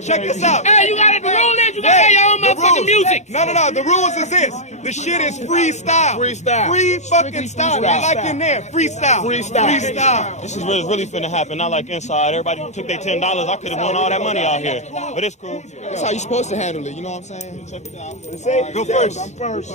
Check this out. Hey, you got it. The rule is you got to have your own motherfucking music. No. The rules is this. The shit is freestyle. Freestyle. Free fucking style. I like in there. Freestyle. Freestyle. This is what's really finna happen. Not like inside. Everybody took their $10. I could have won all that money out here. But it's cool. That's how you supposed to handle it. You know what I'm saying? Check it out. Go first. I'm first.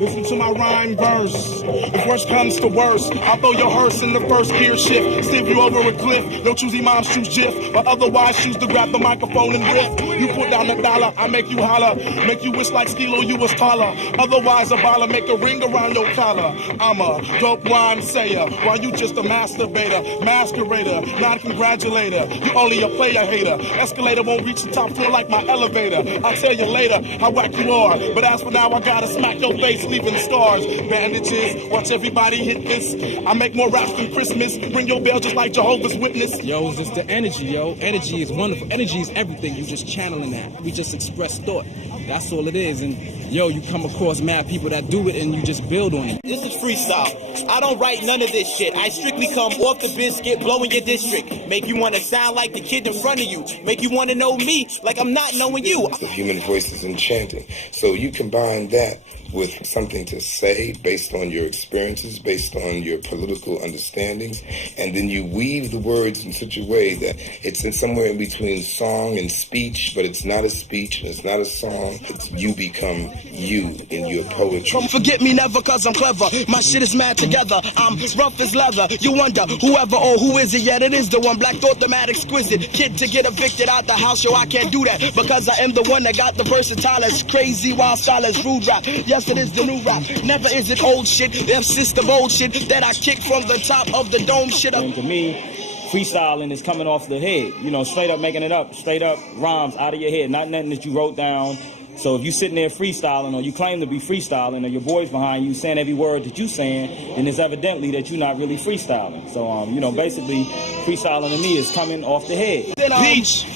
Listen to my rhyme verse. If worst comes to worst, I'll throw your hearse in the first gear shift. Stiff you over a cliff. No choosy moms choose Jiff. But otherwise choose to grab the microphone and riff. You put down the dollar, I make you holler. Make you wish like Skilo you was taller. Otherwise a baller make a ring around your collar. I'm a dope rhyme sayer, while you just a masturbator, masquerader, non-congratulator. You only a player hater. Escalator won't reach the top floor like my elevator. I'll tell you later how whack you are. But as for now, I gotta smack your face, leaving scars. Bandages, watch everybody hit this. I make more raps than Christmas. Ring your bell just like Jehovah's Witness. Yo, it's just the energy, yo. Energy is wonderful. Energy is everything. You just channeling that. We just express thought. That's all it is. And yo, you come across mad people that do it and you just build on it. This is freestyle. I don't write none of this shit. I strictly come off the biscuit, blowing your district. Make you want to sound like the kid in front of you. Make you want to know me like I'm not knowing you. The human voice is enchanting. So you combine that with something to say based on your experiences, based on your political understandings, and then you weave the words in such a way that it's in somewhere in between song and speech, but it's not a speech and it's not a song. It's you become you in your poetry. Don't forget me never cause I'm clever. My shit is mad together. I'm rough as leather. You wonder whoever or who is it? Yet it is the one. Black thought the mad exquisite. Kid to get evicted out the house. Yo, I can't do that because I am the one that got the versatile as crazy wild style as rude rap. Yes, it is the new rap. Never is it old shit. Them system old shit that I kick from the top of the dome shit. And to me, freestyling is coming off the head. You know, straight up making it up. Straight up rhymes out of your head. Not nothing that you wrote down. So if you sitting there freestyling or you claim to be freestyling or your boys behind you saying every word that you saying, then it's evidently that you're not really freestyling. So, you know, basically freestyling to me is coming off the head.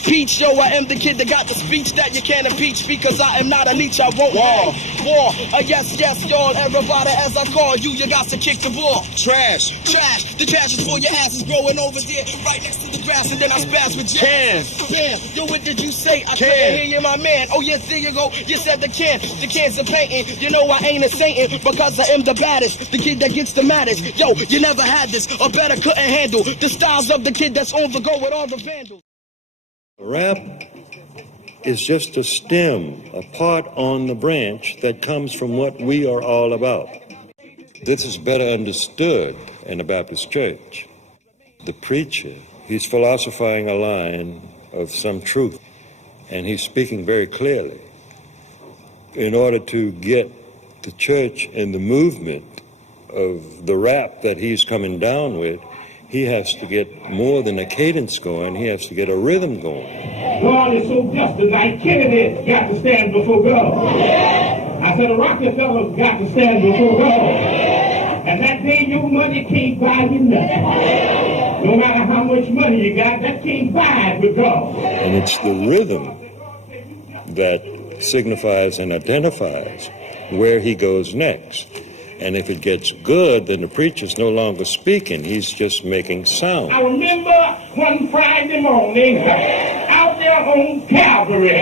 Peach, yo, I am the kid that got the speech that you can't impeach because I am not a leech, I won't war. Yes, y'all, everybody as I call you, you got to kick the ball. Trash. The trash is for your asses growing over there right next to the grass and then I spaz with you. Damn, yo, what did you say? I couldn't hear you, my man. Oh, yes, there you go. You said the cans of painting. You know I ain't a saint because I am the baddest, the kid that gets the maddest. Yo, you never had this, or better couldn't handle the styles of the kid that's on the go with all the vandals. Rap is just a stem, a part on the branch that comes from what we are all about. This is better understood in the Baptist church. The preacher, he's philosophizing a line of some truth, and he's speaking very clearly. In order to get the church and the movement of the rap that he's coming down with, he has to get more than a cadence going, he has to get a rhythm going. God is so just tonight, Kennedy got to stand before God. I said Rockefeller's got to stand before God. And that day your money can't buy you nothing. No matter how much money you got, that can't buy it with God. And it's the rhythm that signifies and identifies where he goes next. And if it gets good, then the preacher's no longer speaking, he's just making sound. I remember one Friday morning out there on Calvary,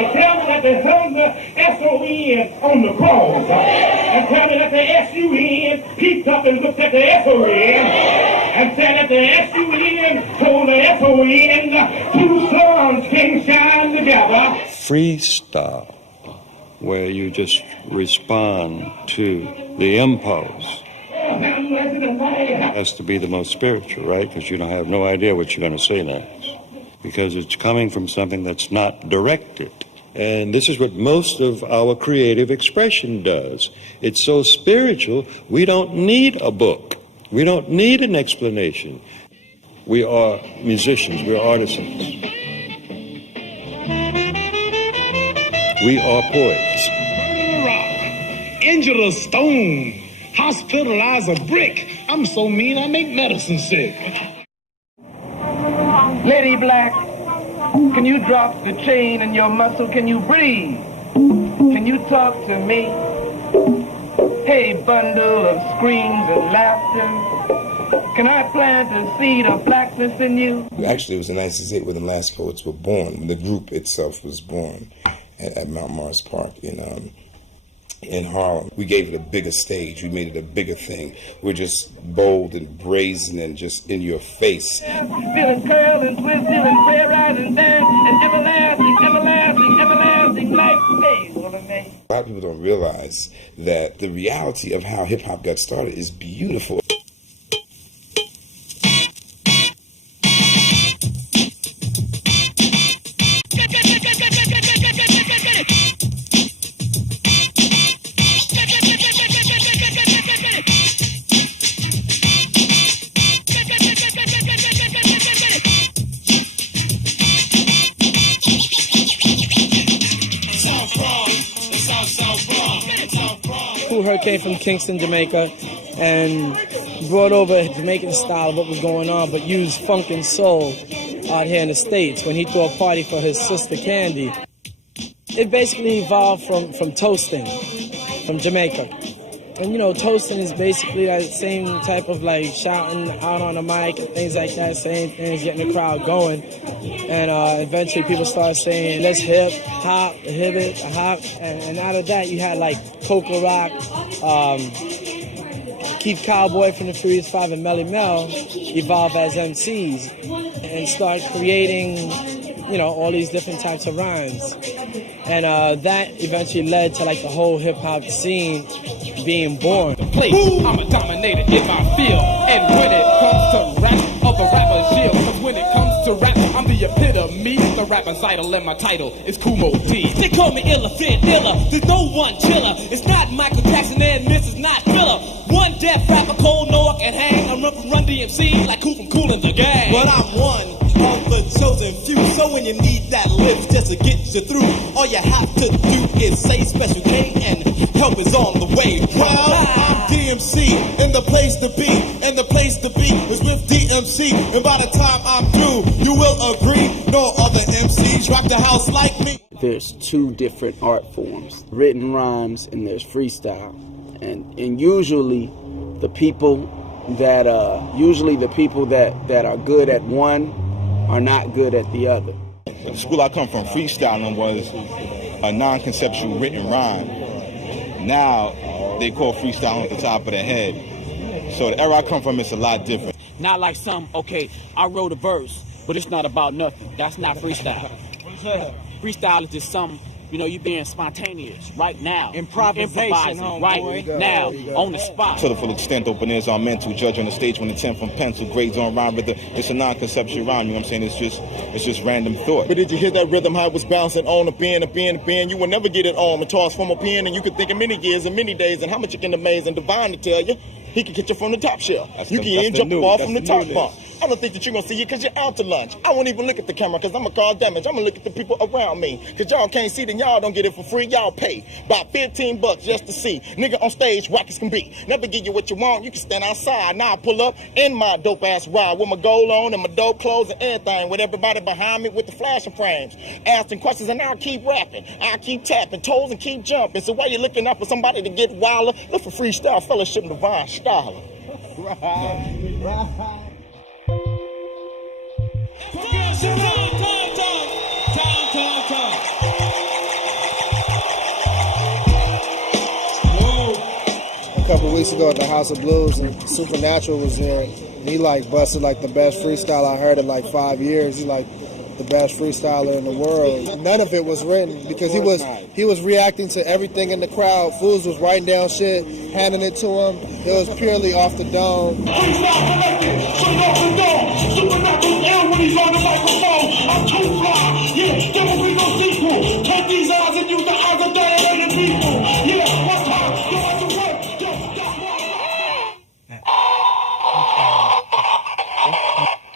And tell me that they hung the S-O-N on the cross. And tell me that the S-U-N peeped up and looked at the S-O-N. And said that the S-U-N told the S-O-N two suns can shine together. Freestyle, where you just respond to the impulse, has to be the most spiritual, right? Because you don't have no idea what you're going to say next. Because it's coming from something that's not directed. And this is what most of our creative expression does. It's so spiritual, we don't need a book. We don't need an explanation. We are musicians, we're artisans. We are poets. Murder a rock, injured a stone, hospitalize a brick. I'm so mean I make medicine sick. Lady Black, can you drop the chain in your muscle? Can you breathe? Can you talk to me? Hey, bundle of screams and laughter, can I plant a seed of blackness in you? Actually, it was in 1968 where the Last Poets were born. The group itself was born at Mount Morris Park in Harlem. We gave it a bigger stage. We made it a bigger thing. We're just bold and brazen and just in your face. Feeling curl and twisted and prayer rise and dance and everlasting, everlasting, everlasting life pays. A lot of people don't realize that the reality of how hip-hop got started is beautiful. Came from Kingston, Jamaica, and brought over Jamaican style of what was going on, but used funk and soul out here in the States when he threw a party for his sister Candy. It basically evolved from toasting from Jamaica. And you know, toasting is basically that same type of like shouting out on the mic and things like that, saying things, getting the crowd going. And eventually people started saying, let's hip, hop, hip it, hop. And out of that, you had like Coca Rock, Keith Cowboy from the Furious Five and Melly Mel evolve as MCs and start creating, you know, all these different types of rhymes. And that eventually led to like the whole hip hop scene being born. I'm a dominator in my field, and when it comes to rap, other rappers yield. Cause when it comes to rap, I'm the epitome of the rapper's idol, and my title is Kumo D. They call me Illafit Illa, there's no one chiller. It's not Michael Jackson and Mrs. Not Filler. One deaf rapper, cold, no I can hang. I'm Run DMC like Cool from Cool in the Gang. But I'm one of the chosen few, so when you need that lift just to get you through, all you have to do is say Special K and help is on the way. Well, I'm DMC in the place to be, and the place to be is with DMC. And by the time I'm through, you will agree, no other MCs rock the house like me. There's two different art forms, written rhymes and there's freestyle. And usually the people that are good at one are not good at the other. But the school I come from, freestyling, was a non-conceptual written rhyme. Now they call freestyling at the top of the head. So the era I come from is a lot different. Not like some, okay, I wrote a verse, but it's not about nothing. That's not freestyle. Freestyle is just some, you know, you being spontaneous right now. Improvising right now on the spot. To the full extent, open ears are mental. Judge on the stage when it's 10 from pencil. Grades on rhyme rhythm. It's a non-conceptual rhyme, you know what I'm saying? It's just random thought. But did you hear that rhythm, how it was bouncing on a pen, a pen, a pen? You will never get it on. It tossed from a pen, and you could think of many years and many days and how much you can amaze and divine to tell you. He can catch you from the top shelf. You can jump off from the top bunk. I don't think that you're going to see it because you're out to lunch. I won't even look at the camera because I'm going to cause damage. I'm going to look at the people around me because y'all can't see, then y'all don't get it for free. Y'all pay about $15 just to see. Nigga on stage, rock as can be. Never give you what you want. You can stand outside. Now I pull up in my dope-ass ride with my gold on and my dope clothes and everything with everybody behind me with the flashing frames. Asking questions and I'll keep rapping. I'll keep tapping toes and keep jumping. So while you're looking up for somebody to get wilder, look for Freestyle Fellowship and Divine Styler. Right. Time. couple weeks ago at the House of Blues, and Supernatural was there. And he like busted like the best freestyle I heard in like 5 years. He like the best freestyler in the world. None of it was written because he was reacting to everything in the crowd. Fools was writing down shit, handing it to him. It was purely off the dome. Supernatural ill when he's on the microphone. I'm too fly. Yeah, there will be no sequel. Take these eyes and use the eyes of the people. Yeah, one time, go out to work.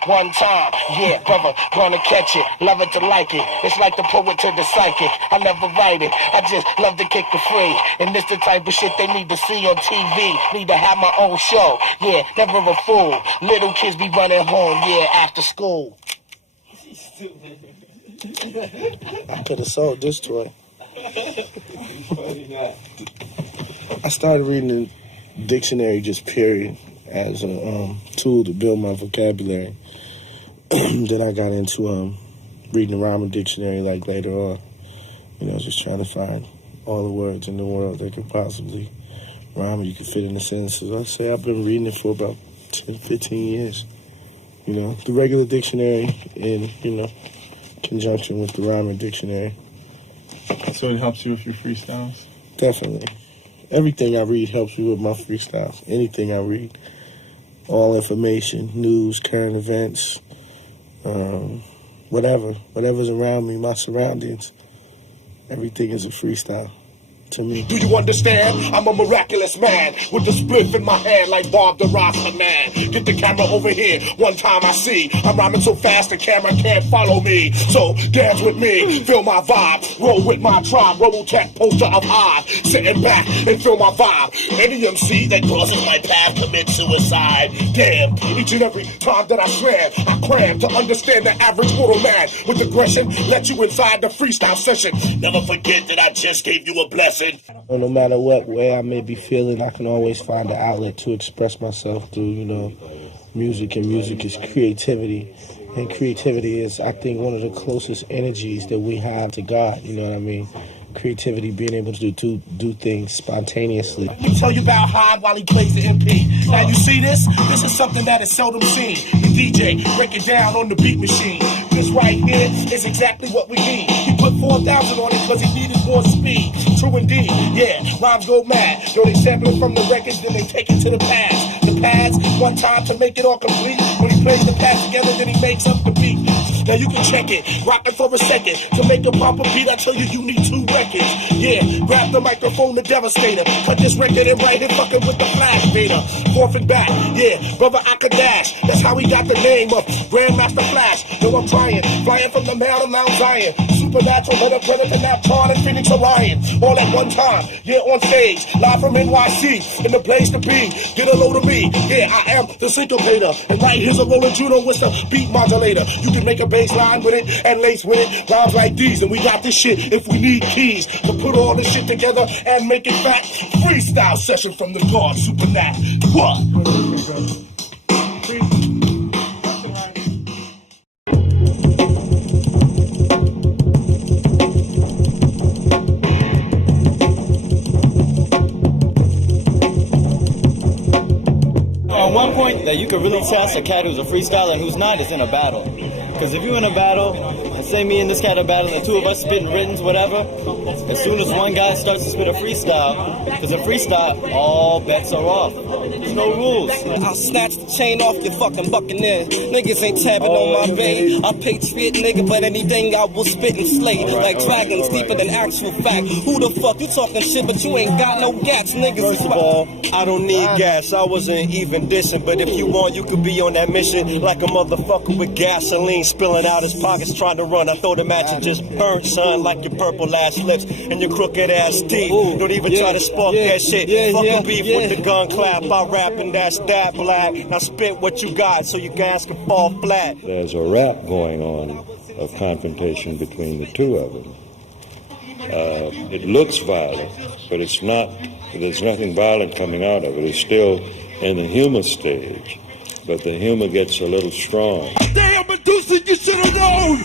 One time, yeah, brother, gonna catch it, love it to like it. It's like the poet to the psychic. I never write it, I just love to kick the free. And this the type of shit they need to see on TV. Need to have my own show, yeah, never a fool. Little kids be running home, yeah, after school. I could have sold this toy. I started reading the dictionary just period as a tool to build my vocabulary. Then I got into reading the rhyming dictionary like later on. You know, just trying to find all the words in the world that could possibly rhyme you could fit in a sentence. So I say I've been reading it for about 10, 15 years. You know, the regular dictionary in, you know, conjunction with the rhyming dictionary. So it helps you with your freestyles? Definitely. Everything I read helps me with my freestyles. Anything I read. All information, news, current events, whatever's around me, my surroundings, everything is a freestyle to me. Do you understand? I'm a miraculous man with the spliff in my hand like Bob the Rasta man. Get the camera over here. One time I see I'm rhyming so fast the camera can't follow me. So dance with me, feel my vibe, roll with my tribe, Robotech poster of I, sitting back and feel my vibe. Any MC that crosses my path commits suicide. Damn, each and every time that I slam, I cram to understand the average mortal man with aggression. Let you inside the freestyle session. Never forget that I just gave you a blessing. And no matter what way I may be feeling, I can always find an outlet to express myself through, you know, music. And music is creativity. And creativity is, I think, one of the closest energies that we have to God. You know what I mean? Creativity, being able to do things spontaneously. Let me tell you about Hyde while he plays the MP. Now you see this? This is something that is seldom seen. The DJ break it down on the beat machine. This right here is exactly what we need. He put 4,000 on it because he needed more speed. True indeed, yeah, rhymes go mad. Yo, they sample it from the records, then they take it to the pads. The pads, one time to make it all complete. When he plays the pads together, then he makes up the beat. Now you can check it, rock it for a second. To make a proper beat, I tell you, you need 2 records. Yeah, grab the microphone, the devastator. Cut this record and write it fucking with the flash beta. Forth and back, yeah, brother I could dash. That's how he got the name of Grandmaster Flash. Yo, I'm trying, flying from the Mount of Mount Zion. Supernatural, let a predator, Napton, and Phoenix Orion. All at one time, yeah, on stage. Live from NYC, in the place to be. Get a load of me, yeah, I am the syncopator. And right here's a rolling judo with the beat modulator. You can make a bass line with it and lace with it. Rhymes like these, and we got this shit if we need keys to put all this shit together and make it fat. Freestyle session from the God Supernat. What? At one point that you could really test a cat who's a freestyler and who's not is in a battle. Because if you're in a battle, and say me and this cat are battling, the 2 of us spitting writtens, whatever, as soon as one guy starts to spit a freestyle, because a freestyle, all bets are off. There's no rules. I'll snatch the chain off your fucking buccaneer. Niggas ain't tapping on my vein. I patriot nigga, but anything I will spit and slay. Like dragons, deeper than actual fact. Who the fuck? You talking shit, but you ain't got no gats, niggas. First of all, I don't need gas. I wasn't even dissing, but if you want, you could be on that mission like a motherfucker with gasoline spilling out his pockets trying to run. I throw the match and just burn, son, like your purple ass lips and your crooked ass teeth. Don't even try to spark that shit. Fucking beef with the gun clap. I rap and that's that black. Now spit what you got so your gas can fall flat. There's a rap going on of confrontation between the 2 of them. It looks violent, but it's not. There's nothing violent coming out of it. It's still in the humor stage, but the humor gets a little strong. Damn, Medusa, you should have known.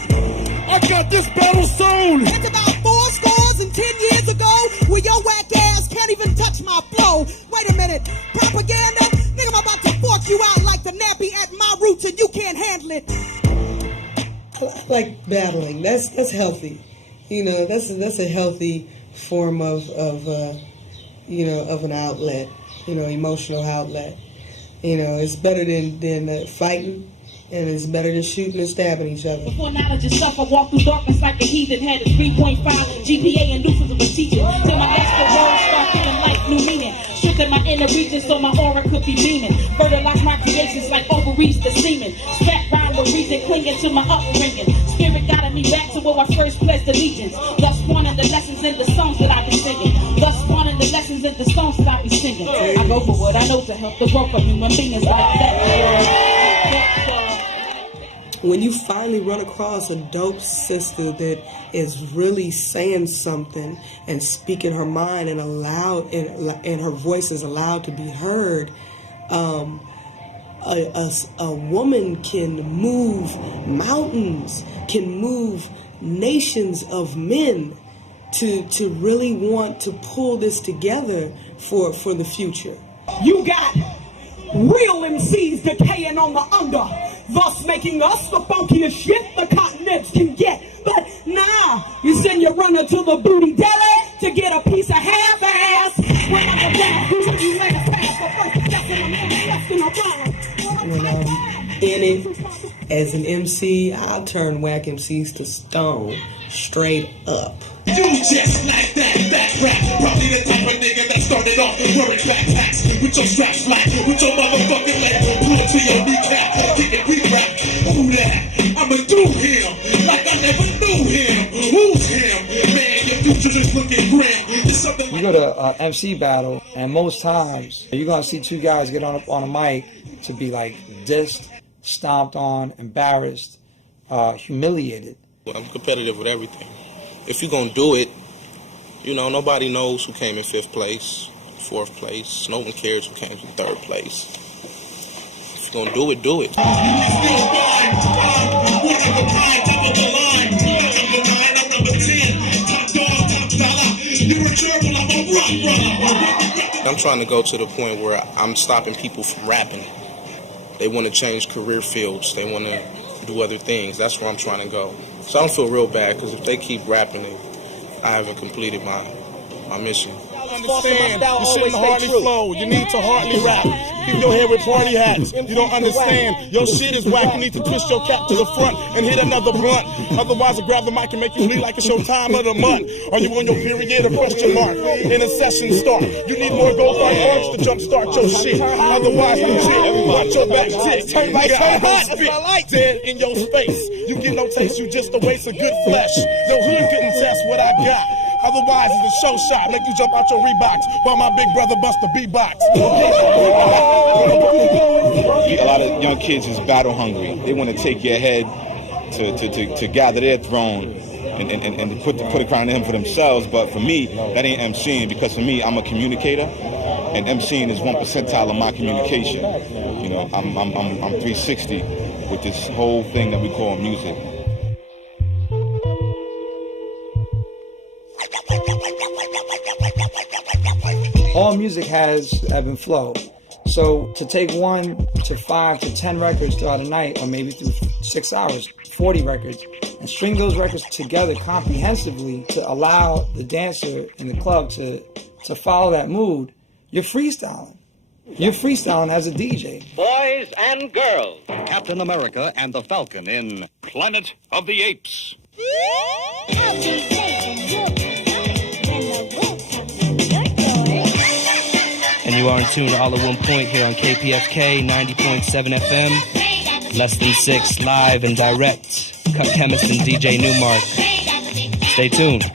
I got this battle soon. It's about 4 scores and 10 years ago, where your whack ass can't even touch my flow. wait a minute. Propaganda? Nigga, I'm about to fork you out like the nappy at my roots and you can't handle it. I like battling. That's healthy. You know, that's a healthy form of you know, of an outlet. You know, emotional outlet. You know, it's better than fighting. And it's better than shooting and stabbing each other. Before knowledge is suffer, walk through darkness like a heathen. Had a 3.5 GPA and nooses of a teacher. Till my extra words start giving life new meaning. Strengthen my inner region so my aura could be beaming. Fertilize my creations like ovaries to semen. Strap round with reason, clinging to my upbringing. Spirit guided me back to where I first pledged allegiance. Thus spawning the lessons in the songs that I be singing. Thus spawning the lessons in the songs that I be singing. I go for what I know to help the growth of human beings like that. When you finally run across a dope sister that is really saying something and speaking her mind and and her voice is allowed to be heard, a woman can move mountains, can move nations of men to really want to pull this together for the future. You got real MCs decaying on the under, thus making us the funkiest shit the continents can get. But nah, you send your runner to the booty deli to get a piece of half-ass. When I'm around, you last past the first step in a man, When I'm in it as an MC, I'll turn whack MCs to stone, straight up. You just like that rap. Probably the type of nigga that started off wearing backpacks with your straps flat, with your motherfucking leg pulled to your kneecap, getting re-rap. Who that? I'ma do him like I never knew him. Who's him? Man, your future is looking grim. You go to an MC battle, and most times you're gonna see two guys get on a mic to be like dissed, stomped on, embarrassed, humiliated. I'm competitive with everything. If you're gonna do it, you know, nobody knows who came in 5th place, 4th place. No one cares who came in 3rd place. If you're gonna do it, do it. I'm trying to go to the point where I'm stopping people from rapping. They want to change career fields. They want to do other things. That's where I'm trying to go. So I don't feel real bad, because if they keep rapping, I haven't completed my mission. Understand, you shouldn't hardly flow. You need to hardly rap. Keep your head with party hats. You don't understand. Your shit is whack. You need to twist your cap to the front and hit another blunt. Otherwise, I grab the mic and make you feel like it's your time of the month. Are you on your period or question mark? In a session start. You need more gold bar points to jumpstart your shit. Otherwise, legit. Watch your back tick. Nigga, I don't spit. Dead in your space. You get no taste. You just a waste of good flesh. No hood couldn't test what I got. Otherwise, it's a show shot. Make you jump out your Reeboks while my big brother bust the beatbox. A lot of young kids is battle hungry. They want to take your head to gather their throne and put a crown on him for themselves. But for me, that ain't MCing, because for me, I'm a communicator, and MCing is 1 percentile of my communication. You know, I'm 360 with this whole thing that we call music. All music has ebb and flow. So to take 1 to 5 to 10 records throughout a night, or maybe through 6 hours, 40 records, and string those records together comprehensively to allow the dancer in the club to follow that mood, you're freestyling. You're freestyling as a DJ. Boys and girls, Captain America and the Falcon in Planet of the Apes. And you are in tune to All at One Point here on KPFK 90.7 FM. Less Than 6, live and direct. Cut Chemist and DJ Newmark. Stay tuned.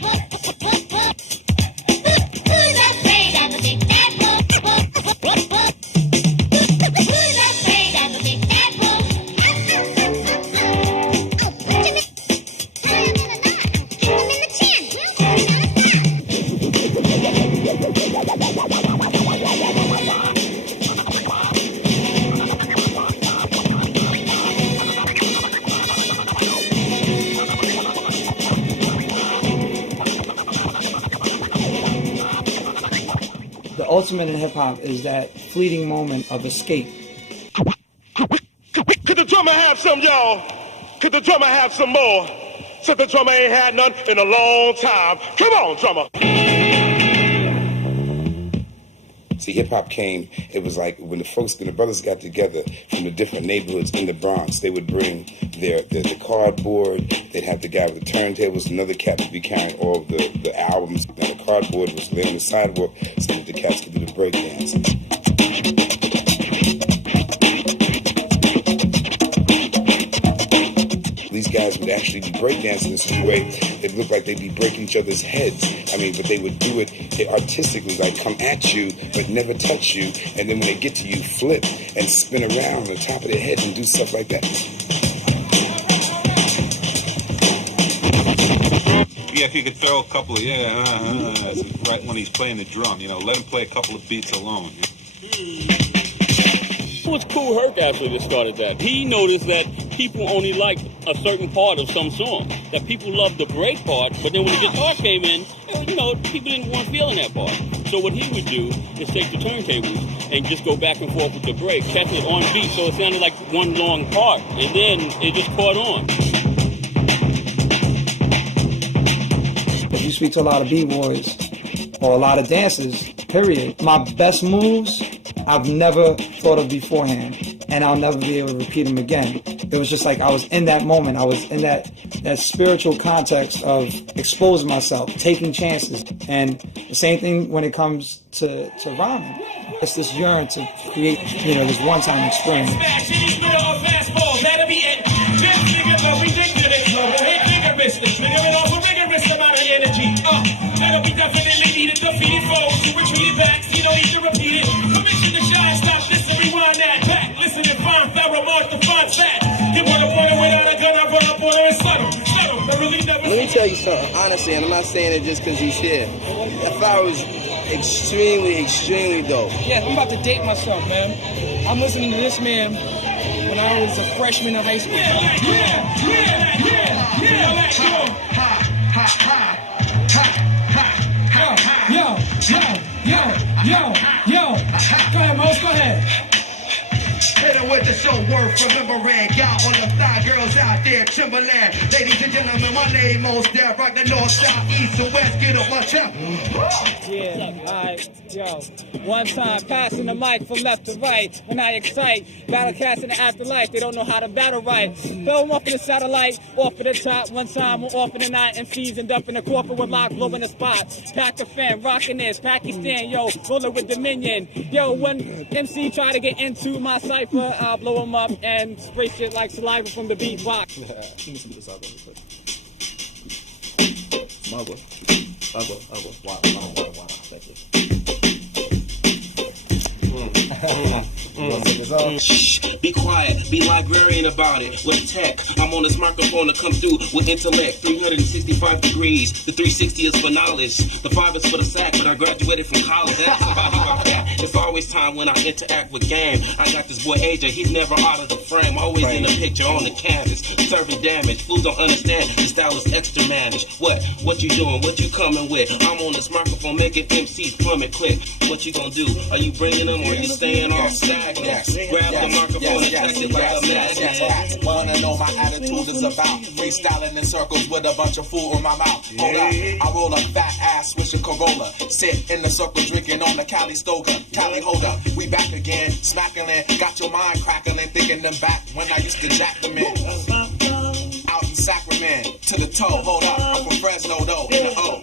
The The ultimate in hip hop is that fleeting moment of escape. Could the drummer have some, y'all? Could the drummer have some more? Said the drummer ain't had none in a long time. Come on, drummer. See, hip-hop came, it was like when the brothers got together from the different neighborhoods in the Bronx, they would bring their cardboard, they'd have the guy with the turntables, another cat would be carrying all of the albums, and the cardboard was laying on the sidewalk so that the cats could do the breakdance. These guys would actually be breakdancing in such a way it looked like they'd be breaking each other's heads. I mean, but they would do it artistically, like come at you, but never touch you. And then when they get to you, flip and spin around on the top of their head and do stuff like that. Yeah, if you could throw a couple of, right when he's playing the drum, let him play a couple of beats alone. It was Kool Herc actually that started that. He noticed that people only liked a certain part of some song. That people loved the break part, but then when the guitar came in, people didn't want to feel in that part. So what he would do is take the turntables and just go back and forth with the break, catching it on beat so it sounded like one long part. And then it just caught on. If you speak to a lot of b-boys or a lot of dancers, period, my best moves I've never thought of beforehand, and I'll never be able to repeat them again. It was just like I was in that moment. I was in that spiritual context of exposing myself, taking chances. And the same thing when it comes to rhyming. It's this yearn to create, this one-time experience. That'll be definitely needed. Defeated foes who retreated back. You don't need to repeat it. Permission to shine. Stop this and rewind that back. Listen and find Pharaoh march to find fat. Get one up on it without a gun. I run up on her and subtle. That really never. Let me tell you something, honestly, and I'm not saying it just because he's here. That Pharaoh is extremely, extremely dope. Yeah, I'm about to date myself, man. I'm listening to this man when I was a freshman in high school. Yo. Go ahead, Mose, go ahead. Hit her with the show worth remembering. Y'all on the fly girls out there, Timberland. Ladies and gentlemen, my name Mose Dad. Rock the north, south, east, and west. Get up, watch out. Yeah, alright, yo. One time, passing the mic from left to right. When I excite, battle cats in the afterlife. They don't know how to battle right. Throw them off in the satellite, off at the top. One time, I'm off in the night. MCs end up in the corporate with lock, blowing the spot. Pack a fan, rocking this, Pakistan, yo. Rolling with Dominion. Yo, when MC try to get into my cipher, I'll blow him up and spray shit like saliva from the beatbox. Shh, be quiet, be librarian about it. With tech, I'm on this microphone to come through with intellect. 365 degrees, the 360 is for knowledge. The 5 is for the sack, but I graduated from college. That's about who I am. It's always time when I interact with game. I got this boy AJ, he's never out of the frame. Always in the picture, on the canvas, serving damage. Fools don't understand, his style is extra managed. What you doing? What you coming with? I'm on this microphone making MCs plummet quick. What you gonna do? Are you bringing them or you staying all stagnant? Grab the microphone and catch it like a magnet. Wanna know my attitude is about freestyling in circles with a bunch of food in my mouth. Hold up, I roll a fat ass with a Corolla. Sit in the circle drinking on the Cali Stoga. Cali, hold up, we back again. Smacking, got your mind crackling, thinking them back when I used to jack them in. Out in Sacramento, to the toe, hold up, I'm from Fresno though, in the O.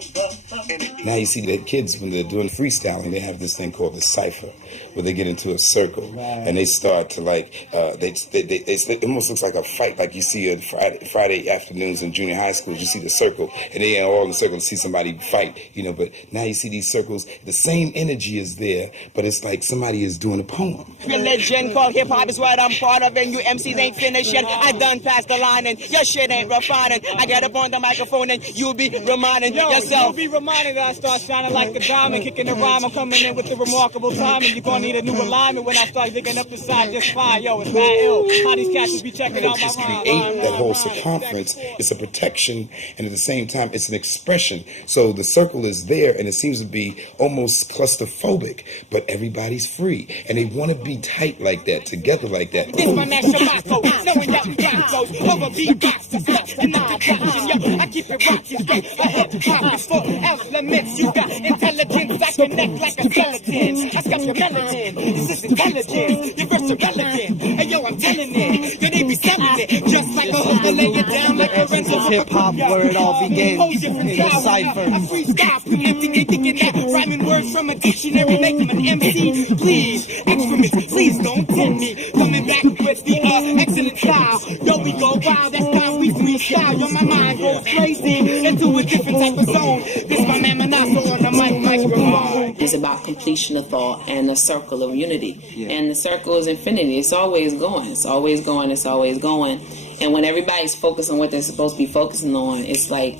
Now you see that kids, when they're doing freestyling, they have this thing called the cipher, where they get into a circle and they start to it almost looks like a fight, like you see on Friday afternoons in junior high schools. You see the circle and they are all in the circle to see somebody fight, but now you see these circles, the same energy is there, but it's like somebody is doing a poem. Religion called hip hop is what I'm part of, and you MCs ain't finished yet. I done passed the line and your shit ain't refining. I get up on the microphone and you'll be reminding yourself. You'll be reminded that I start shining like a diamond, kicking the rhyme. I'm coming in with the remarkable timing. You're gonna need a new alignment when I start digging up inside just fine. Yo, it's bad ill. How these cats be checking out my rhyme. Create that whole circumference. It's a protection, and at the same time, it's an expression. So the circle is there, and it seems to be almost claustrophobic, but everybody's free, and they want to be tight like that, together like that. This my national motto, knowing that we rock flows over beatbox to steps and I'm watching, yo. I keep it rocking straight. A hip hop is for elements. You got intelligence, I connect like a skeleton. I got your melanin, this is intelligence. You're verse irrelevant. Hey yo, I'm telling it, that they be selling it, just like a hook to lay it down like a rental. Hip hop, where it all began in a cipher. I freestyle, preempting, thinking that rhyming words from a dictionary make them an MC. Please, excrements, please don't tempt me. Coming back with the excellent style. Yo, we go wild, that's why we freestyle. Yo, my mind goes crazy into a different type of zone. This my man Manasso on the microphone. It's about completion of thought and a circle of unity. And the circle is infinity. It's always going. It's always going. It's always going. And when everybody's focused on what they're supposed to be focusing on, it's like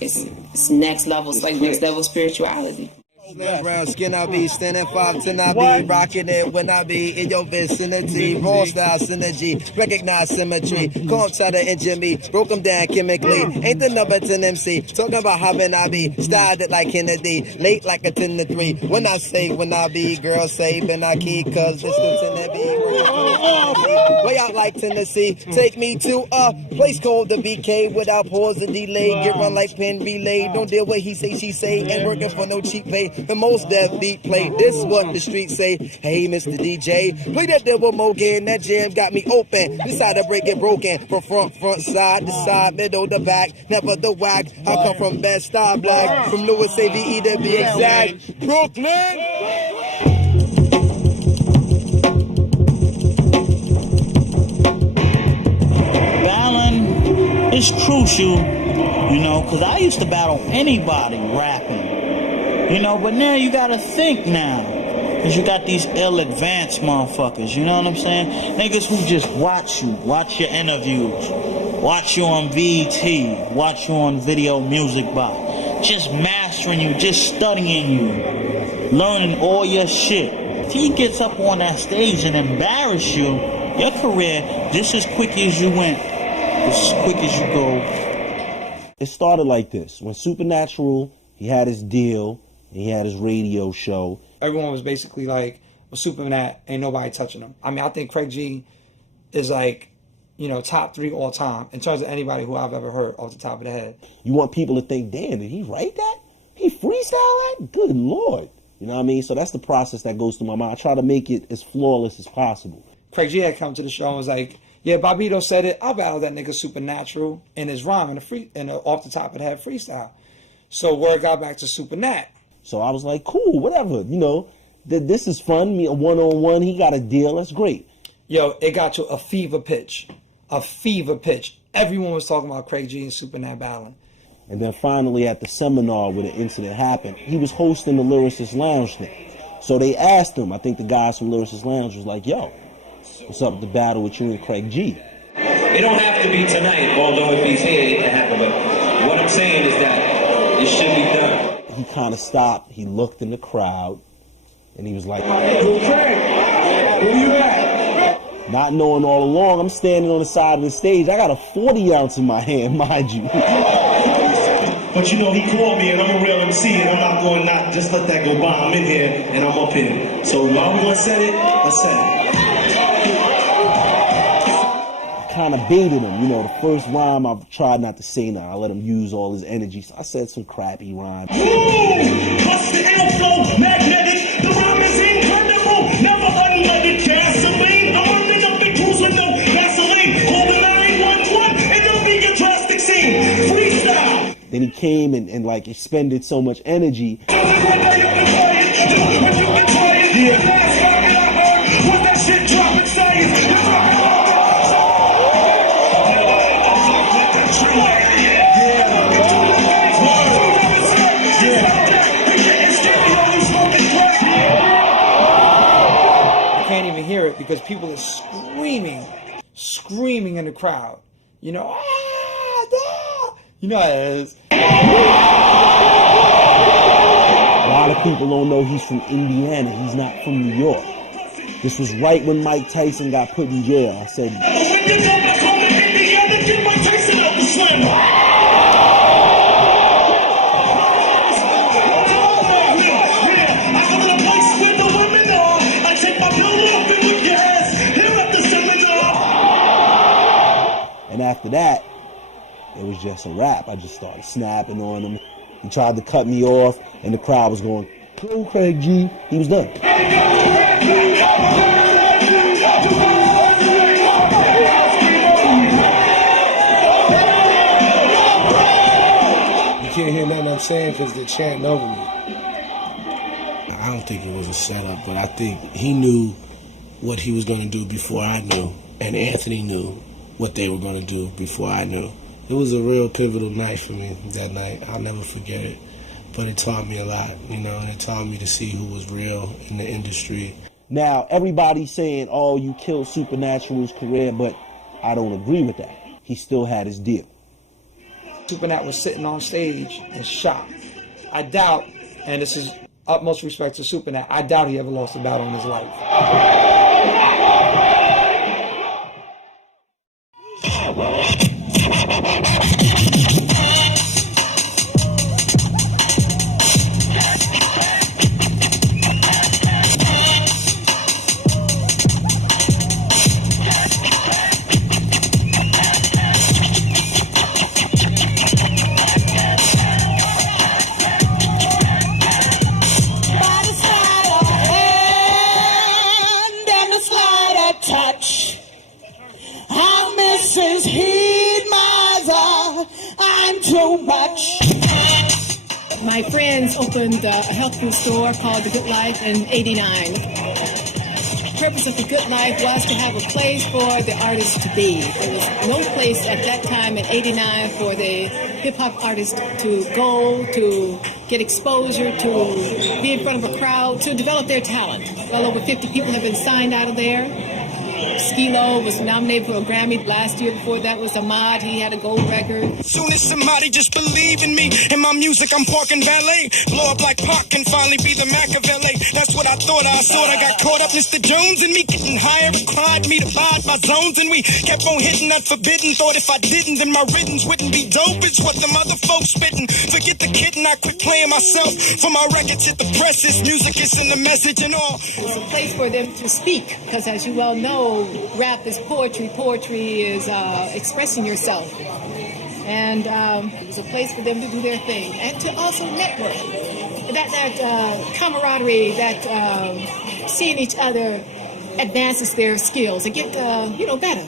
it's next level. It's like next level spirituality. Brown skin, I be standing 5'10", I be rocking it when I be in your vicinity. Raw style synergy, recognize symmetry. Come try to injure me, broke them down chemically. Ain't the number 10 MC, talking about how when I be styled it like Kennedy, late like a 10 to 3. When I say when I be, girls say when I key, cause this was in be. Way out like Tennessee, take me to a place called the BK without pause and delay. Get run like pen relay, don't deal with he say, she say, ain't working for no cheap pay. The most that beat play, this what the streets say. Hey, Mr. DJ, play that double again. That jam got me open. Decide to break it broken. From front, side to side, middle to back. Never the whack. I come from Bed Star Black. From Lewis AVE to be exact. Brooklyn! Battling is crucial, you know, because I used to battle anybody rapping. You know, but now you gotta think now. Because you got these ill-advanced motherfuckers, you know what I'm saying? Niggas who just watch you, watch your interviews, watch you on VT, watch you on Video Music Box. Just mastering you, just studying you, learning all your shit. If he gets up on that stage and embarrass you, your career, just as quick as you went, as quick as you go. It started like this. When Supernatural, he had his deal, he had his radio show. Everyone was basically like, well, Supernat, ain't nobody touching him. I mean, I think Craig G is like, you know, top 3 all time in terms of anybody who I've ever heard off the top of the head. You want people to think, damn, did he write that? He freestyle that? Good Lord. You know what I mean? So that's the process that goes through my mind. I try to make it as flawless as possible. Craig G had come to the show and was like, yeah, Bobito said it. I'll battle that nigga Supernatural in his rhyme in a off the top of the head freestyle. So word got back to Supernat. So I was like, cool, whatever, you know, this is fun, me a one-on-one, he got a deal, that's great. Yo, it got to a fever pitch. Everyone was talking about Craig G and Supernat battling. And then finally at the seminar where the incident happened, he was hosting the Lyricist Lounge thing. So they asked him, I think the guys from Lyricist Lounge was like, yo, what's up with the battle with you and Craig G? It don't have to be tonight, although if he's here, it can happen, but what I'm saying is that it should be done. He kind of stopped, he looked in the crowd, and he was like, where you at? Not knowing all along, I'm standing on the side of the stage. I got a 40 ounce in my hand, mind you. But you know, he called me and I'm a real MC and I'm not going to not just let that go by. I'm in here and I'm up here. So while we gonna set it, let's set it. Kind of baited him, you know, the first rhyme I've tried not to say now. I let him use all his energy. So I said some crappy rhymes. Bust the airflow, magnetic, the rhyme is incredible. Never unleaded gasoline. I'm running up the cruise with no gasoline. Call the 911 and it'll be a drastic scene. Freestyle. Then he came and like expended so much energy. Because people are screaming in the crowd. You know, You know how it is. A lot of people don't know he's from Indiana. He's not from New York. This was right when Mike Tyson got put in jail. I said, and after that, it was just a wrap. I just started snapping on him. He tried to cut me off, and the crowd was going, "Go, Craig G." He was done. You can't hear nothing I'm saying because they're chanting over me. I don't think it was a setup, but I think he knew what he was going to do before I knew, and Anthony knew what they were going to do before I knew. It was a real pivotal night for me that night. I'll never forget it. But it taught me a lot, you know. It taught me to see who was real in the industry. Now, everybody's saying, oh, you killed Supernatural's career, but I don't agree with that. He still had his deal. Supernat was sitting on stage and shot. I doubt, and this is utmost respect to Supernat, I doubt he ever lost a battle in his life. My friends opened a health food store called The Good Life in '89. The purpose of The Good Life was to have a place for the artists to be. There was no place at that time in '89 for the hip-hop artists to go, to get exposure, to be in front of a crowd, to develop their talent. Well over 50 people have been signed out of there. Skilo was nominated for a Grammy last year. Before that was Ahmad. He had a gold record. Soon as somebody just believe in me and my music, I'm parking valet. Blow up like Pac can finally be the Machiavelli. That's what I thought. I got caught up. Mr. Jones and me getting higher. Required me to bide my zones, and we kept on hitting unforbidden. Thought if I didn't, then my riddance wouldn't be dope. It's what the other folks spitting. Forget the kitten. I quit playing myself. For my records hit the presses. Music is in the message and all. It's a place for them to speak, because as you well know, rap is poetry. Poetry is expressing yourself. And it was a place for them to do their thing and to also network. That camaraderie, that seeing each other advances their skills and get better.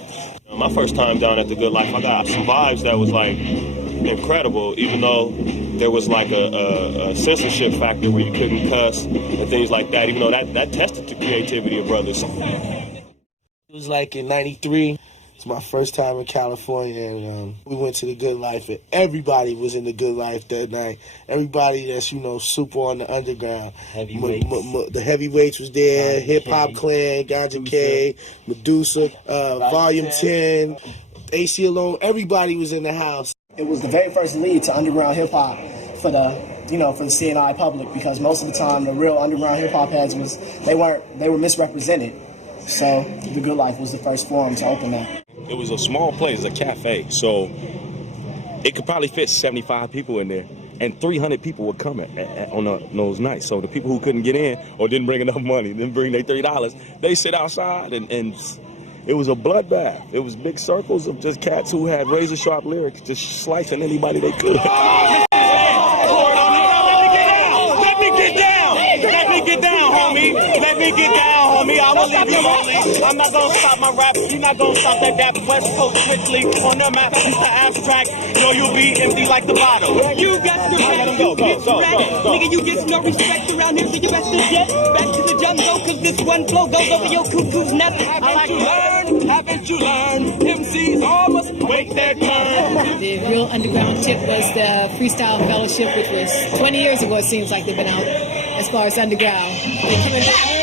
My first time down at The Good Life, I got some vibes that was like incredible, even though there was like a censorship factor where you couldn't cuss and things like that, even though that tested the creativity of brothers. It was like in '93. It's my first time in California, and we went to The Good Life, and everybody was in The Good Life that night. Everybody that's, super on the underground. The Heavyweights was there, Hip Hop Clan, Ganja K, Medusa, Volume 10, AC Alone. Everybody was in the house. It was the very first lead to underground hip hop for the CNI public, because most of the time the real underground hip hop heads they were misrepresented. So The Good Life was the first forum to open that. It was a small place, a cafe, so it could probably fit 75 people in there, and 300 people would come on those nights. So the people who couldn't get in or didn't bring enough money, didn't bring their $3, they sit outside, and it was a bloodbath. It was big circles of just cats who had razor-sharp lyrics, just slicing anybody they could. Let me get down, homie. Let me get down, homie. I will leave you lonely. I'm not gonna stop my rap. You're not gonna stop that dap. West Coast quickly on the map. It's the abstract. You'll be empty like the bottle. You got the rap. Go. Nigga, you get no respect around here, so you best to jet back to the jungle, cause this one flow goes over your cuckoo's nest. Haven't you learned? MCs all must wait their turn. The real underground tip was the Freestyle Fellowship, which was 20 years ago. It seems like they've been out as far as underground. They're coming back.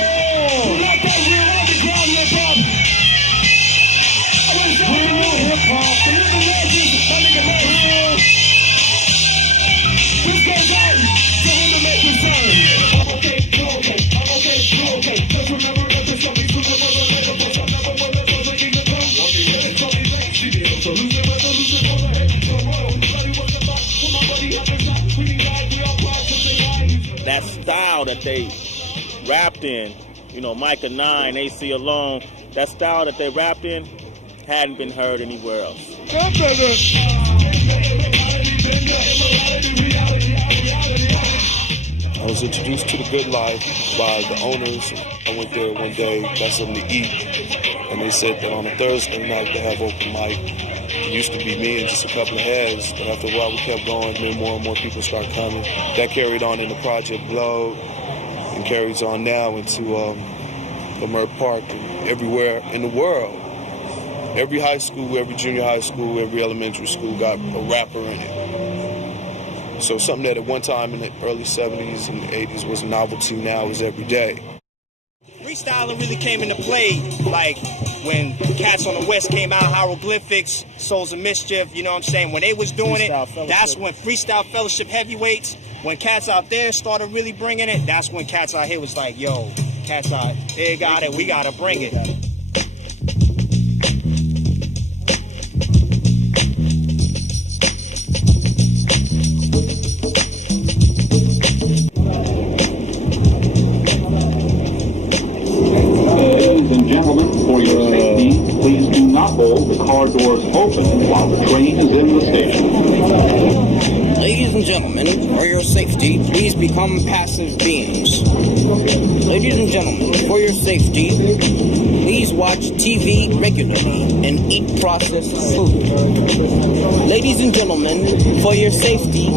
they rapped in, you know, Micah 9, AC Alone, that style that they rapped in hadn't been heard anywhere else. I was introduced to the good life by the owners. I went there one day, got something to eat, and they said that on a Thursday night they have open mic. It used to be me and just a couple of heads, but after a while we kept going, then more and more people started coming. That carried on into Project Globe and carries on now into Lamert Park and everywhere in the world. Every high school, every junior high school, every elementary school got a rapper in it. So something that at one time in the early 70s and 80s was a novelty now is every day. Freestyling really came into play, like when Cats on the West came out, Hieroglyphics, Souls of Mischief, you know what I'm saying? When they was doing it, that's when Freestyle Fellowship Heavyweights, when Cats out there started really bringing it, that's when Cats out here was like, yo, Cats out there got it, we gotta bring it. Hold the car doors open while the train is in the station. Ladies and gentlemen, for your safety, please become passive beings. Ladies and gentlemen, for your safety, please watch TV regularly and eat processed food. Ladies and gentlemen, for your safety,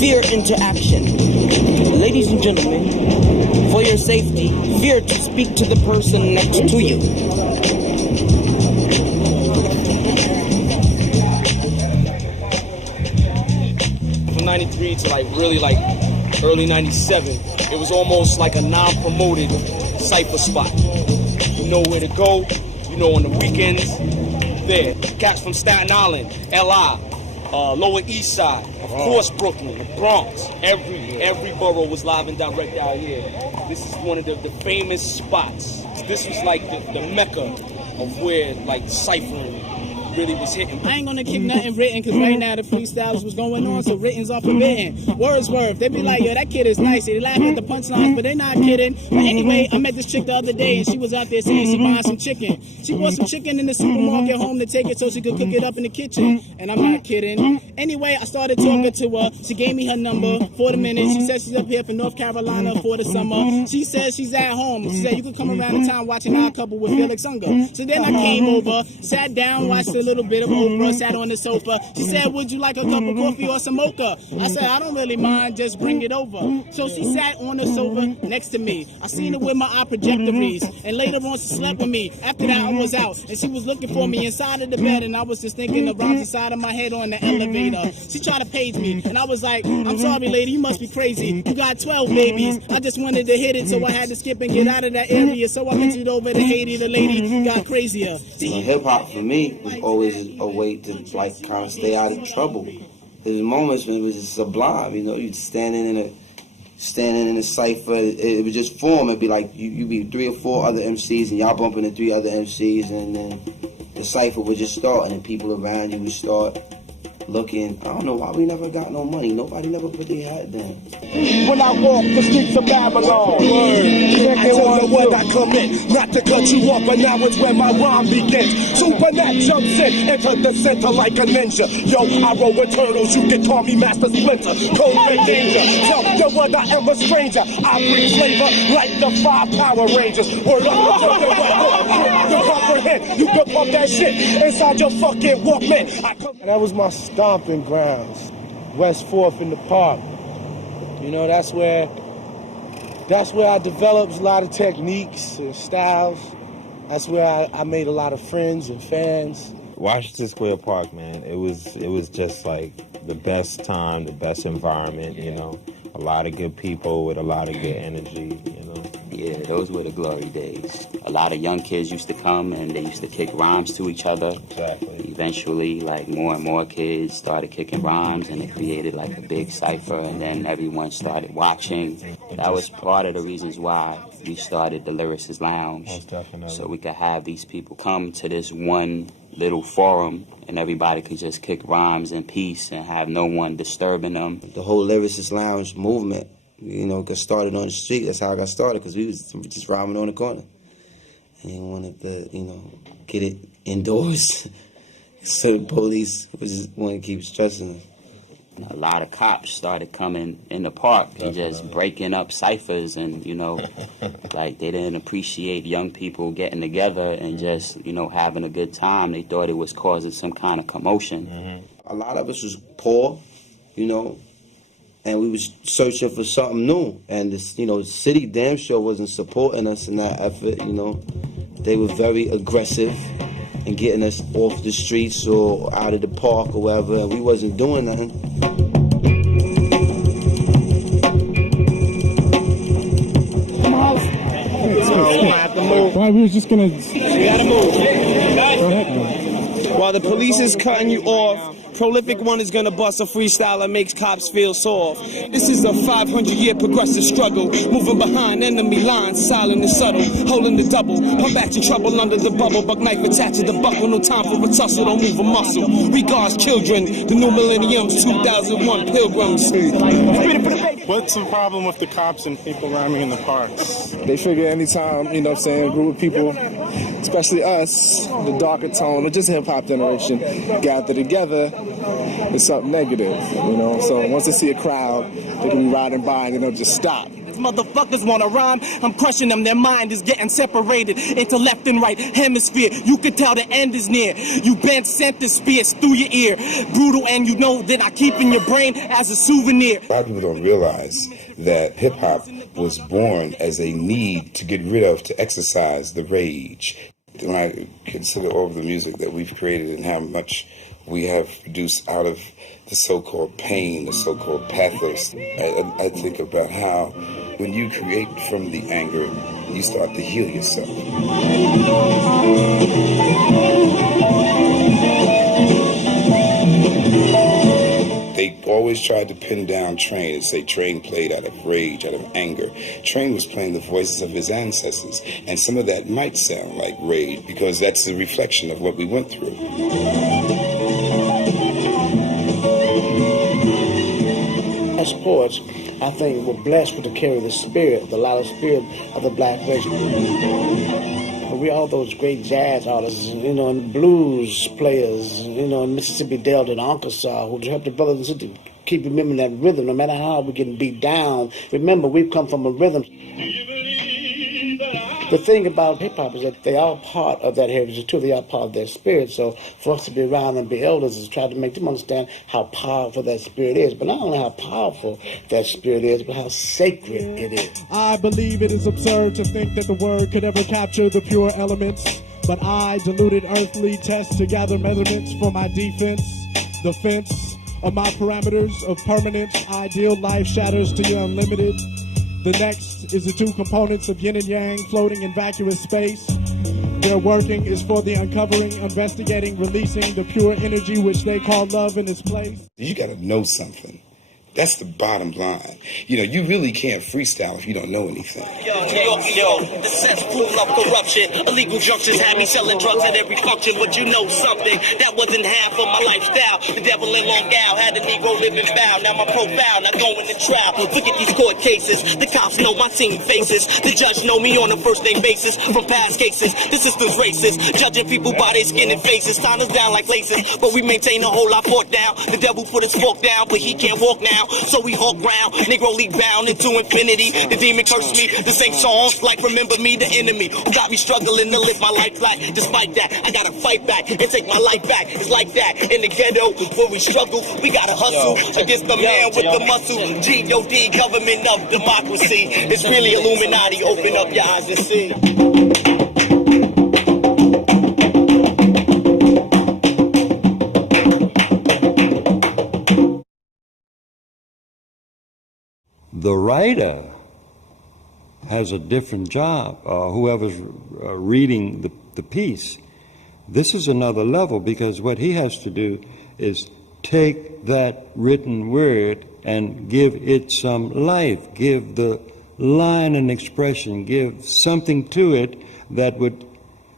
fear into action. Ladies and gentlemen, for your safety, fear to speak to the person next to you. From 93 to like really like early 97, it was almost like a non-promoted cypher spot. You know where to go, you know on the weekends, there. Cats from Staten Island, LI, Lower East Side, of course Brooklyn, the Bronx, every borough was live and direct out here. This is one of the famous spots. This was like the mecca of where like ciphering really was hitting. I ain't gonna kick nothing written, cause right now the freestyles was going on, so written's off of written. Wordsworth, they be like, yo, that kid is nice. They laugh at the punchlines, but they not kidding. But anyway, I met this chick the other day, and she was out there saying she buying some chicken. She bought some chicken in the supermarket home to take it so she could cook it up in the kitchen. And I'm not kidding. Anyway, I started talking to her. She gave me her number for the minute. She said she's up here for North Carolina for the summer. She says she's at home. She said you could come around the town watching Our Couple with Felix Unger. So then I came over, sat down, watched a little bit of Oprah, sat on the sofa. She said, would you like a cup of coffee or some mocha? I said, I don't really mind, just bring it over. So she sat on the sofa next to me. I seen her with my eye projectories, and later on she slept with me. After that I was out, and she was looking for me inside of the bed, and I was just thinking of rhymes inside of my head on the elevator. She tried to page me, and I was like, I'm sorry lady, you must be crazy. You got 12 babies. I just wanted to hit it, so I had to skip and get out of that area. So I ventured over to Haiti, the lady got crazier. Hip hop for me was always a way to like kind of stay out of trouble. There's moments when it was just sublime, you know, you'd standing in a cipher, it would just form. It'd be like you'd be 3 or 4 other MCs and y'all bumping into 3 other MCs, and then the cipher would just start, and then people around you would start looking. I don't know why we never got no money. Nobody never put their hat down. When I walk the streets of Babylon, I tell you what I commit, not to cut you off, but now it's where my rhyme begins. Supernet jumps in, enter the center like a ninja. Yo, I roll with turtles, you can call me Master Splinter. Code red danger, yo, what I am a stranger. I bring flavor like the 5 Power Rangers. Word up, you comprehend, you can pump that shit inside your fucking Walkman. That was my stomping grounds, West 4th in the park. You know, that's where I developed a lot of techniques and styles. That's where I made a lot of friends and fans. Washington Square Park, man, it was just like the best time, the best environment, you know. A lot of good people with a lot of good energy, you know. Yeah, those were the glory days. A lot of young kids used to come and they used to kick rhymes to each other. Exactly. Eventually, like more and more kids started kicking rhymes, and it created like a big cipher, and then everyone started watching. That was part of the reasons why we started the Lyricist Lounge. Most definitely. So we could have these people come to this one little forum, and everybody could just kick rhymes in peace and have no one disturbing them. The whole Lyricist Lounge movement got started on the street. That's how I got started, because we was just robbing on the corner. And wanted to, get it indoors. So the police just want to keep stressing us. A lot of cops started coming in the park and just breaking up ciphers, and like they didn't appreciate young people getting together and just having a good time. They thought it was causing some kind of commotion. A lot of us was poor, and we was searching for something new. And this, the city damn sure wasn't supporting us in that effort. They were very aggressive and getting us off the streets or out of the park or whatever, and we wasn't doing nothing. Well, we was just gonna. We gotta move. Go ahead, man. While the police is cutting you off, Prolific One is gonna bust a freestyle that makes cops feel soft. This is a 500-year progressive struggle, moving behind enemy lines, silent and subtle, holding the double. I'm back in trouble under the bubble, buck knife attached to the buckle. No time for a tussle, don't move a muscle. Regards children, the new millenniums, 2001 pilgrims. What's the problem with the cops and people rhyming in the parks? They figure anytime, a group of people, especially us, the darker tone, or just hip-hop generation, gather together, it's something negative, So once they see a crowd, they can be riding by and they'll just stop. Motherfuckers wanna rhyme, I'm crushing them. Their mind is getting separated into left and right hemisphere. You can tell the end is near. You bent sent the spears through your ear. Brutal, and you know that I keep in your brain as a souvenir. A lot of people don't realize that hip-hop was born as a need to get rid of, to exercise the rage. When I consider all of the music that we've created and how much we have produced out of the so-called pain, the so-called pathos, I think about how when you create from the anger, you start to heal yourself. They always tried to pin down Train and say Train played out of rage, out of anger. Train was playing the voices of his ancestors, and some of that might sound like rage because that's the reflection of what we went through. As poets, I think we're blessed with to carry the spirit, the loud spirit of the black race. We all those great jazz artists, and blues players, in Mississippi Delta and Arkansas, who help the brothers and sisters keep remembering that rhythm, no matter how we're getting beat down. Remember, we've come from a rhythm. The thing about hip-hop is that they are part of that heritage too. They are part of their spirit. So for us to be around and be elders is try to make them understand how powerful that spirit is. But not only how powerful that spirit is, but how sacred it is. I believe it is absurd to think that the word could ever capture the pure elements. But I, deluded earthly, test to gather measurements for my defense. The fence of my parameters of permanence. Ideal life shatters to your unlimited. The next is the two components of yin and yang floating in vacuous space. Their working is for the uncovering, investigating, releasing the pure energy which they call love in its place. You gotta know something. That's the bottom line. You really can't freestyle if you don't know anything. Yo, the cesspool of corruption. Illegal junctions had me selling drugs at every function. But you know something, that wasn't half of my lifestyle. The devil in Long Island had a Negro living foul. Now my profile, not going to trial. Look at these court cases. The cops know my team faces. The judge know me on a first name basis. From past cases, the system's racist. Judging people by their skin and faces. Sign us down like laces. But we maintain a whole lot fork down. The devil put his fork down, but he can't walk now. So we hawk round, Negro League bound into infinity. The demon cursed me, the same songs like Remember Me, the enemy who got me struggling to live my life like. Despite that, I gotta fight back and take my life back. It's like that in the ghetto when we struggle. We gotta hustle against the man with the muscle. G.O.D. government of democracy. It's really Illuminati. Open up your eyes and see. The writer has a different job, whoever's reading the piece. This is another level because what he has to do is take that written word and give it some life, give the line an expression, give something to it that would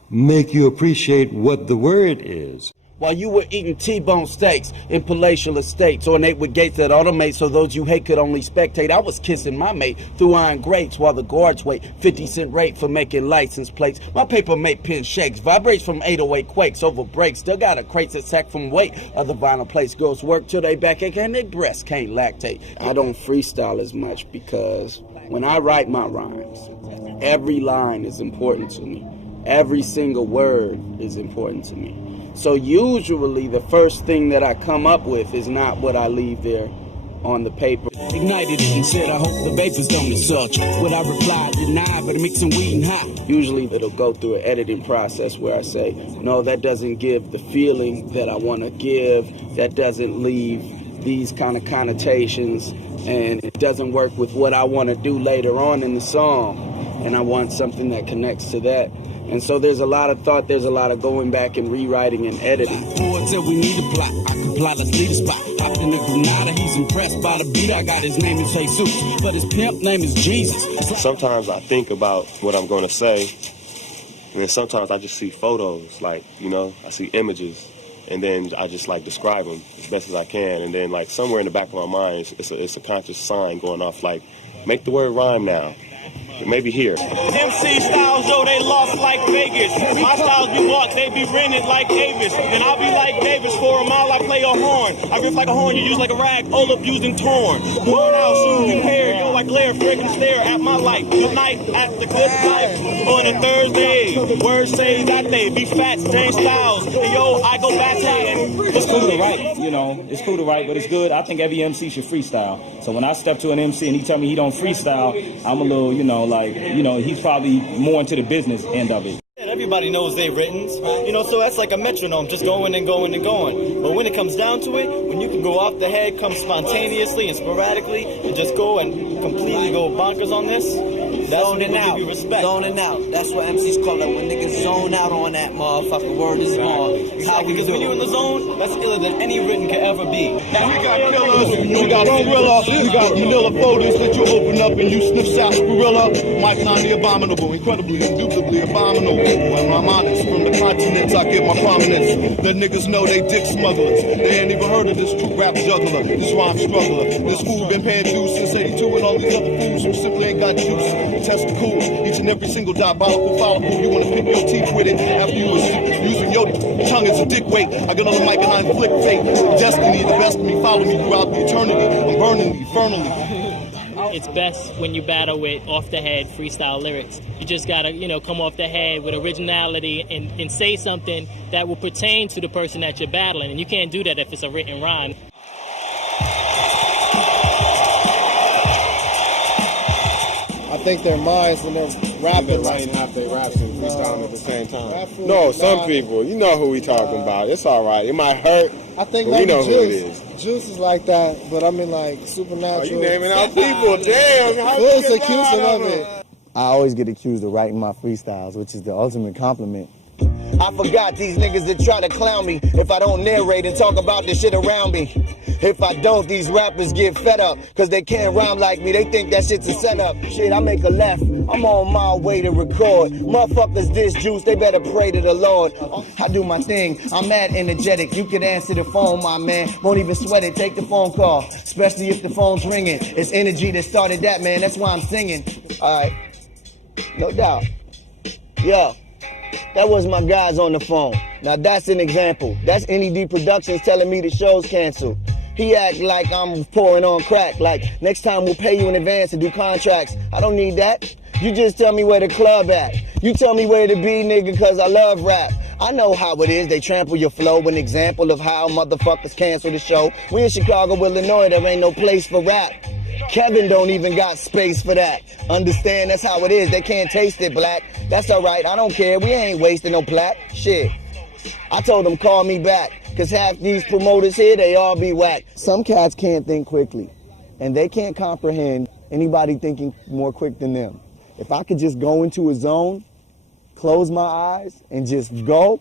make you appreciate what the word is. While you were eating T-bone steaks in palatial estates, ornate with gates that automate so those you hate could only spectate, I was kissing my mate through iron grates while the guards wait 50-cent rate for making license plates. My paper mate pen shakes, vibrates from 808 quakes over breaks. Still got a crates that sack from weight. Other vinyl plates girls work till they backache and they breasts can't lactate. I don't freestyle as much because when I write my rhymes, every line is important to me. Every single word is important to me. So usually the first thing that I come up with is not what I leave there on the paper. Ignited it and said, I hope the vapors don't insult you. Would I reply, deny, but mixing weed and hot? Usually it'll go through an editing process where I say, no, that doesn't give the feeling that I want to give. That doesn't leave these kind of connotations. And it doesn't work with what I want to do later on in the song. And I want something that connects to that. And so there's a lot of thought, there's a lot of going back and rewriting and editing. Ford said we need a plot, I can plot, let's lead a spot. Hopped in the Granada, he's impressed by the beat I got, his name is Jesus, but his pimp name is Jesus. Sometimes I think about what I'm going to say, and then sometimes I just see photos, like, you know, I see images, and then I just, like, describe them as best as I can, and then, like, somewhere in the back of my mind, it's a conscious sign going off, like, make the word rhyme now. Maybe here. MC styles, yo, they lost like Vegas. My styles be walked, they be rented like Davis. And I be like Davis, for a mile I play a horn. I riff like a horn, you use like a rag, all abused and torn. Worn out, shoes compared, yo, I glare, freaking stare at my light. Good night at the good life on a Thursday. Word says that they be fat, James Styles. And yo, I go back and it's cool to write, you know, it's cool to write, but it's good. I think every MC should freestyle. So when I step to an MC and he tell me he don't freestyle, I'm a little, you know, like, you know, he's probably more into the business end of it. Everybody knows they've written, you know, so that's like a metronome, just going and going and going. But when it comes down to it, when you can go off the head, come spontaneously and sporadically, and just go and completely go bonkers on this, that's when people give you respect. Zoning out. That's what MCs call it. When niggas zone out on that motherfucker. Word is on. Exactly, because when you're in the zone, that's iller than any written could ever be. Now we got killers, we got gorilla, we got manila folders that you open up and you sniff sarsaparilla. Mike 9, the abominable, incredibly, indubitably abominable. When I'm honest, from the continents I get my prominence. The niggas know they dick smugglers. They ain't even heard of this true rap juggler, this rhyme struggler. This fool been paying dues since 82 and all these other fools who simply ain't got juice. Test the cool, each and every single diabolical follicle. You wanna pick your teeth with it after you was using your tongue as a dick weight. I get on the mic and I inflict fate. Destiny, the best of me, follow me throughout the eternity. I'm burning eternally. It's best when you battle with off-the-head freestyle lyrics. You just gotta, you know, come off the head with originality and say something that will pertain to the person that you're battling. And you can't do that if it's a written rhyme. I think their minds when they're rapping. They're writing half their raps and freestyling at the same time. No, some people, you know who we talking about. It's all right. It might hurt. I think but maybe we know who it is. Juice is like that, but I mean like Supernatural. Oh, you naming out people? Damn. How Who's you accusing of it? I always get accused of writing my freestyles, which is the ultimate compliment. I forgot these niggas that try to clown me if I don't narrate and talk about the shit around me. If I don't, these rappers get fed up because they can't rhyme like me. They think that shit's a setup. Shit, I make a left. I'm on my way to record. Motherfuckers this juice, they better pray to the Lord. I do my thing. I'm mad energetic. You can answer the phone, my man. Won't even sweat it. Take the phone call, especially if the phone's ringing. It's energy that started that, man. That's why I'm singing. All right. No doubt. Yeah. That was my guys on the phone. Now that's an example. That's NED Productions telling me the show's canceled. He act like I'm pouring on crack. Like, next time we'll pay you in advance to do contracts. I don't need that. You just tell me where the club at. You tell me where to be, nigga, cause I love rap. I know how it is. They trample your flow. An example of how motherfuckers cancel the show. We in Chicago, Illinois, there ain't no place for rap. Kevin don't even got space for that. Understand, that's how it is. They can't taste it, black. That's all right, I don't care. We ain't wasting no plaque. Shit. I told them call me back, cause half these promoters here, they all be whack. Some cats can't think quickly, and they can't comprehend anybody thinking more quick than them. If I could just go into a zone, close my eyes, and just go,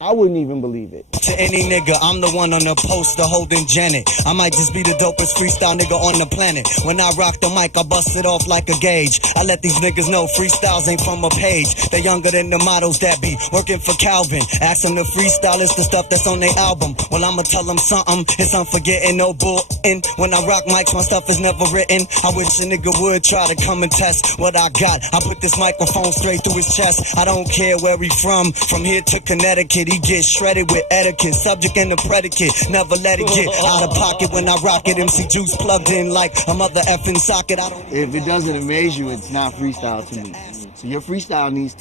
I wouldn't even believe it. To any nigga, I'm the one on the poster holding Janet. I might just be the dopest freestyle nigga on the planet. When I rock the mic, I bust it off like a gauge. I let these niggas know freestyles ain't from a page. They're younger than the models that be working for Calvin. Ask them to freestyle, it's the stuff that's on their album. Well, I'ma tell them something, it's unforgetting, no bullin'. When I rock mics, my stuff is never written. I wish a nigga would try to come and test what I got. I put this microphone straight through his chest. I don't care where he from here to Connecticut. He gets shredded with etiquette, subject and the predicate. Never let it get out of pocket when I rock it. MC Juice plugged in like a mother effing socket. If it doesn't amaze you, it's not freestyle to me. So your freestyle needs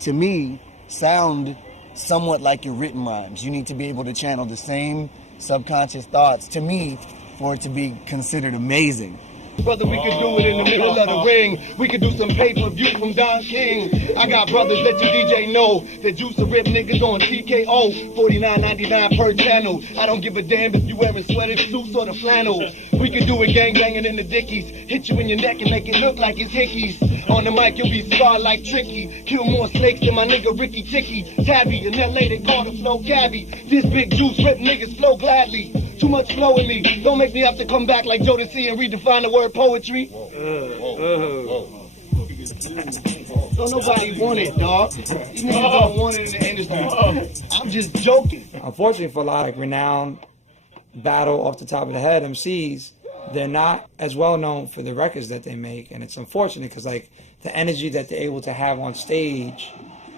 to me, sound somewhat like your written rhymes. You need to be able to channel the same subconscious thoughts to me for it to be considered amazing. Brother, we could do it in the middle of the ring. We could do some pay-per-view from Don King. I got brothers, let your DJ know that Juice to rip niggas on TKO. $49.99 per channel. I don't give a damn if you wearing sweater suits or the flannel. We could do it gang-banging in the dickies. Hit you in your neck and make it look like it's hickeys. On the mic, you'll be scarred like Tricky. Kill more snakes than my nigga Ricky Ticky. Tabby, in LA they call the flow cabbie. This big Juice rip niggas flow gladly. Too much flow in me. Don't make me have to come back like Jodeci and redefine the word poetry. Don't nobody want it, dog. These niggas don't want it in the industry. I'm just joking. Unfortunately for a lot of renowned battle off the top of the head MCs, they're not as well known for the records that they make, and it's unfortunate because like the energy that they're able to have on stage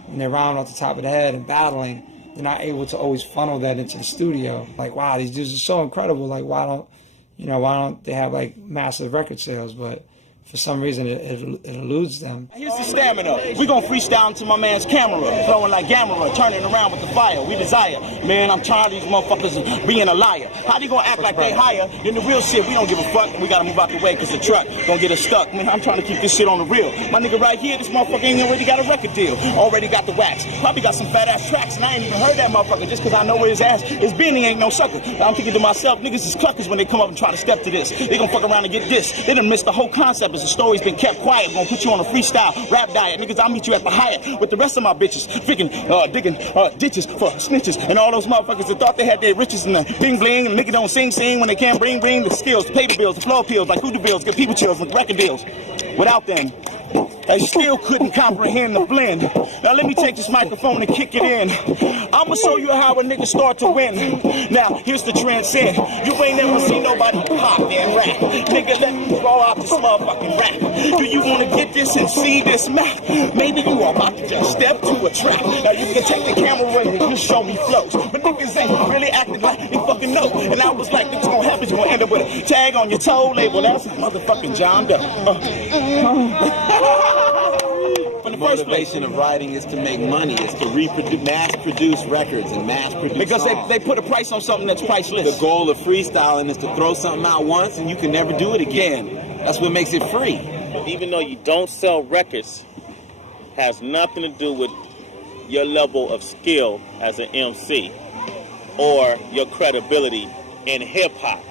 when they're round off the top of the head and battling, they're not able to always funnel that into the studio. Like, wow, these dudes are so incredible. Like, why don't they have like massive record sales? But for some reason, it eludes them. Here's the stamina. We gon' freestyle into my man's camera, flowing like Gamera, turning around with the fire. We desire. Man, I'm tired of these motherfuckers being a liar. How they gonna act like they higher than the real shit? We don't give a fuck. We gotta move out the way because the truck gonna get us stuck. Man, I'm trying to keep this shit on the real. My nigga right here, this motherfucker ain't already got a record deal. Already got the wax. Probably got some fat ass tracks, and I ain't even heard that motherfucker just because I know where his ass is been. He ain't no sucker. I'm thinking to myself, niggas is cluckers when they come up and try to step to this. They gonna fuck around and get this. They done missed the whole concept as the story's been kept quiet. Gonna put you on a freestyle rap diet. Niggas, I'll meet you at the Hyatt with the rest of my bitches. Digging ditches for snitches and all those motherfuckers that thought they had their riches and the bling bling and nigga don't sing when they can't bring the skills, to pay the bills, the flow appeals, like who the bills, get people chills with record deals. Without them, they still couldn't comprehend the blend. Now let me take this microphone and kick it in. I'ma show you how a nigga start to win. Now here's the transcend. You ain't never seen nobody pop and rap. Nigga, let me throw out this motherfucking rap. Do you wanna get this and see this map? Maybe you are about to just step to a trap. Now you can take the camera away and just show me flows. But niggas ain't really acting like they fucking know. And I was like, what's gonna happen? You gonna end up with a tag on your toe label. That's motherfucking John Doe. The motivation of writing is to make money, is to mass-produce records and mass-produce because songs. they put a price on something that's priceless. The goal of freestyling is to throw something out once and you can never do it again. That's what makes it free. Even though you don't sell records, has nothing to do with your level of skill as an MC or your credibility in hip-hop.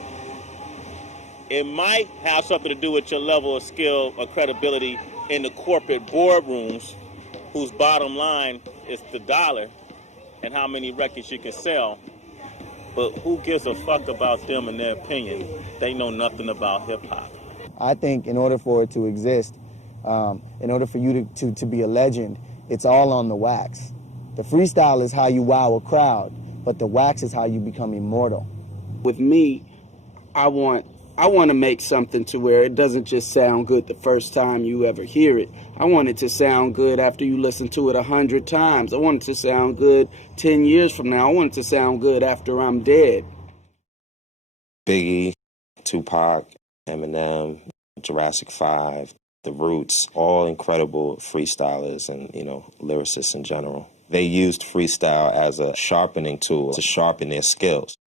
It might have something to do with your level of skill or credibility in the corporate boardrooms, whose bottom line is the dollar and how many records you can sell. But who gives a fuck about them and their opinion? They know nothing about hip-hop. I think in order for it to exist, in order for you to be a legend, it's all on the wax. The freestyle is how you wow a crowd, but the wax is how you become immortal. With me, I want to make something to where it doesn't just sound good the first time you ever hear it. I want it to sound good after you listen to it 100 times. I want it to sound good 10 years from now. I want it to sound good after I'm dead. Biggie, Tupac, Eminem, Jurassic 5, The Roots, all incredible freestylers and, lyricists in general. They used freestyle as a sharpening tool to sharpen their skills.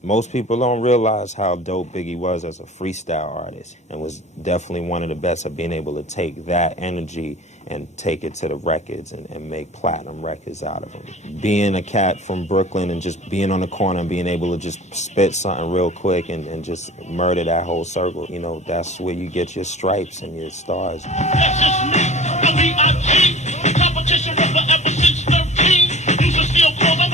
Most people don't realize how dope Biggie was as a freestyle artist and was definitely one of the best at being able to take that energy and take it to the records and make platinum records out of them. Being a cat from Brooklyn and just being on the corner and being able to just spit something real quick and just murder that whole circle, that's where you get your stripes and your stars. That's just me, competition ever since 13. Used to steal clothes.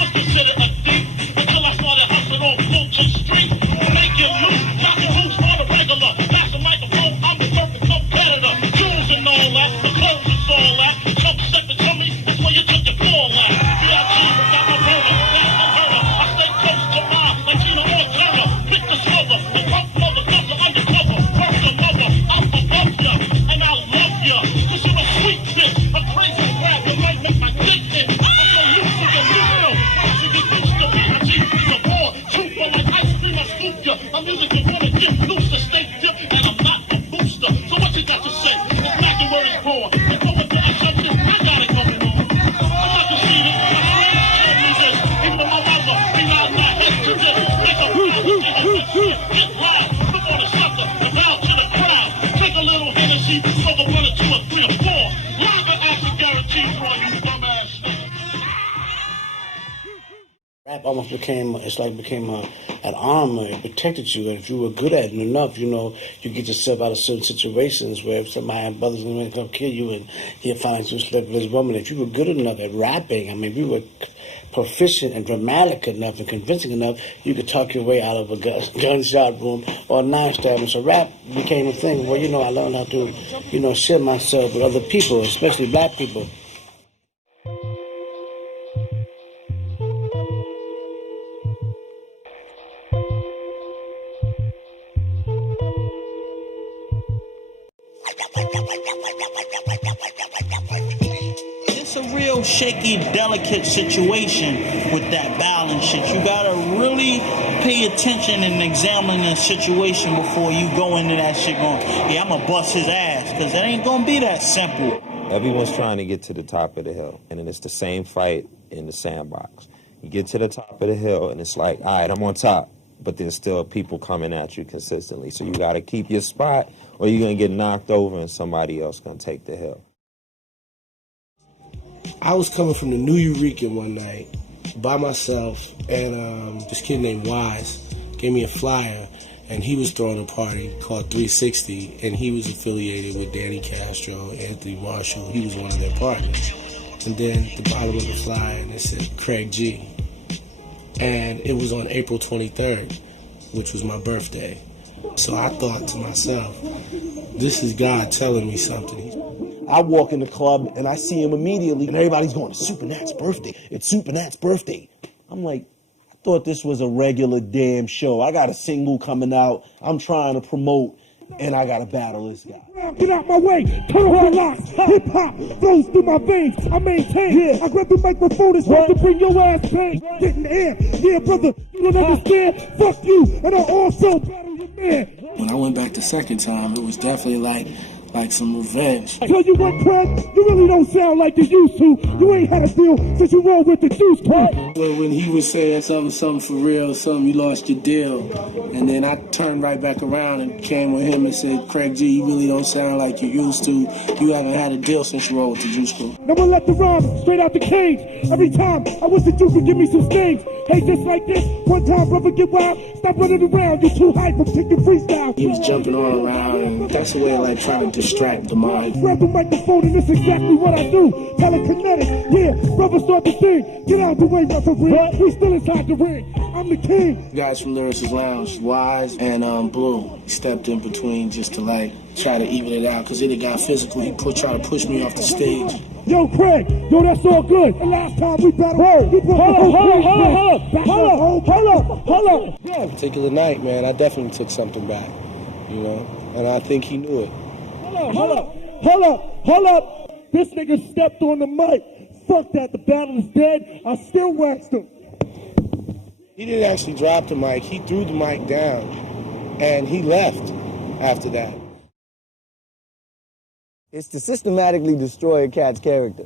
Rap almost became an armor. It protected you, and if you were good at it enough, you get yourself out of certain situations where if somebody and brothers and men come kill you, and he'll find you slept with his woman. If you were good enough at rapping, I mean, if you were proficient and dramatic enough and convincing enough, you could talk your way out of a gunshot room or a knife stabbing. So rap became a thing where, I learned how to, share myself with other people, especially black people. It's a real shaky, delicate situation with that balance shit. You gotta really pay attention and examine the situation before you go into that shit going, yeah, I'm gonna bust his ass, because it ain't gonna be that simple. Everyone's trying to get to the top of the hill, and then it's the same fight in the sandbox. You get to the top of the hill, and it's like, all right, I'm on top, but there's still people coming at you consistently. So you got to keep your spot, or you're going to get knocked over, and somebody else going to take the hill. I was coming from the New Eureka one night by myself, and this kid named Wise gave me a flyer, and he was throwing a party called 360, and he was affiliated with Danny Castro, Anthony Marshall. He was one of their partners. And then at the bottom of the flyer, and it said Craig G. And it was on April 23rd, which was my birthday. So I thought to myself, this is God telling me something. I walk in the club and I see him immediately, and everybody's going, it's Super Nat's birthday. It's Super Nat's birthday. I'm like, I thought this was a regular damn show. I got a single coming out. I'm trying to promote, and I got to battle this guy. Get out my way, turn on the locks. Hip hop flows through my veins. I maintain. I grab the microphone and start to bring your ass pain. Get in the air, yeah, brother. You don't understand. Fuck you, and I also battle your man. When I went back the second time, it was definitely like some revenge. I tell you what, Craig, you really don't sound like you used to. You ain't had a deal since you rolled with the juice, Craig. Well, when he was saying something for real, something, you lost your deal. And then I turned right back around and came with him and said, Craig G, you really don't sound like you used to. You haven't had a deal since you rolled with the Juice Crew. Now I'm gonna let the rhyme straight out the cage. Every time I wish that you could give me some stings. Hey, just like this, one time, brother, get wild. Stop running around, you're too hype for kicking freestyle. He was jumping all around, and that's a way of like trying to distract the mind. Grab the microphone and it's exactly what I do. Telekinetic, yeah, brother, start the thing. Get out the way, referee. We still inside the ring. I'm the king. Guys from Lyricist Lounge, Wise and Blue, stepped in between just to like try to even it out, because it got physical. He tried to push me off the stage. Yo, Craig, yo, that's all good. The last time we battled, we brought hold up. That particular night, man, I definitely took something back, and I think he knew it. Hold up. This nigga stepped on the mic. Fuck that, the battle is dead. I still waxed him. He didn't actually drop the mic. He threw the mic down, and he left after that. It's to systematically destroy a cat's character.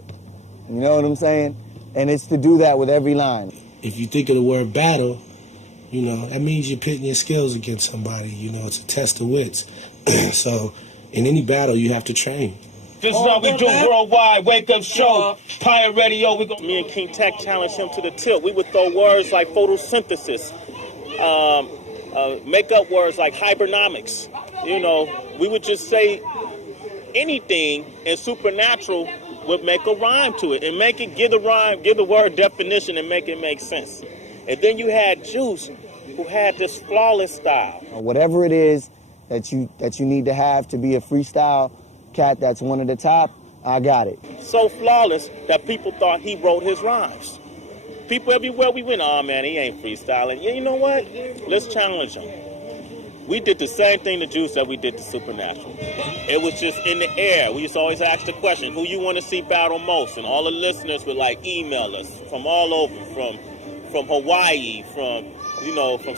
You know what I'm saying? And it's to do that with every line. If you think of the word battle, that means you're pitting your skills against somebody. It's a test of wits. So in any battle, you have to train. This is how we do worldwide wake up show. Pirate Radio. Me and King Tech challenged him to the tilt. We would throw words like photosynthesis, make up words like hybernomics. We would just say anything, and Supernatural would make a rhyme to it and make it give the word definition and make it make sense. And then you had Juice, who had this flawless style. Whatever it is that you need to have to be a freestyle cat that's one of the top, I got it. So flawless that people thought he wrote his rhymes. People everywhere we went, oh man, he ain't freestyling. Yeah, you know what? Let's challenge him. We did the same thing to Juice that we did to Supernatural. It was just in the air. We used to always ask the question, who you want to see battle most? And all the listeners would like email us from all over, from Hawaii, from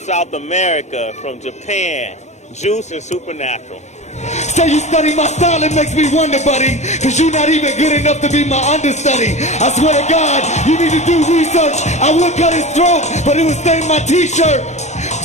South America, from Japan, Juice and Supernatural. Say you study my style, it makes me wonder, buddy. Cause you not even good enough to be my understudy. I swear to God, you need to do research. I would cut his throat, but it would stain my t-shirt.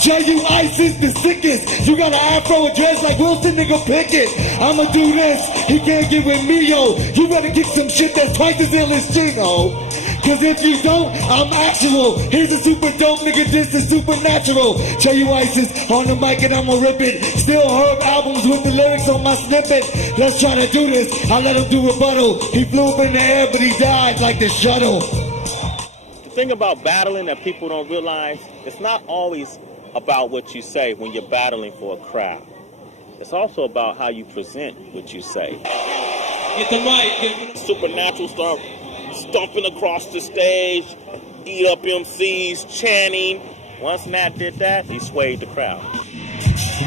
J.U. Ice is the sickest. You got an afro and dress like Wilson, nigga, pick it. I'ma do this, he can't get with me, yo. You better kick some shit that's twice as ill as Chingo. Cause if you don't, I'm actual. Here's a super dope nigga, this is supernatural. J.U. Ice is on the mic and I'ma rip it. Still heard albums with the lyrics on my snippet. Let's try to do this, I let him do rebuttal. He flew up in the air but he died like the shuttle. The thing about battling that people don't realize, it's not always about what you say when you're battling for a crowd. It's also about how you present what you say. Get the mic. Supernatural start stomping across the stage, eat up MCs, chanting. Once Matt did that, he swayed the crowd.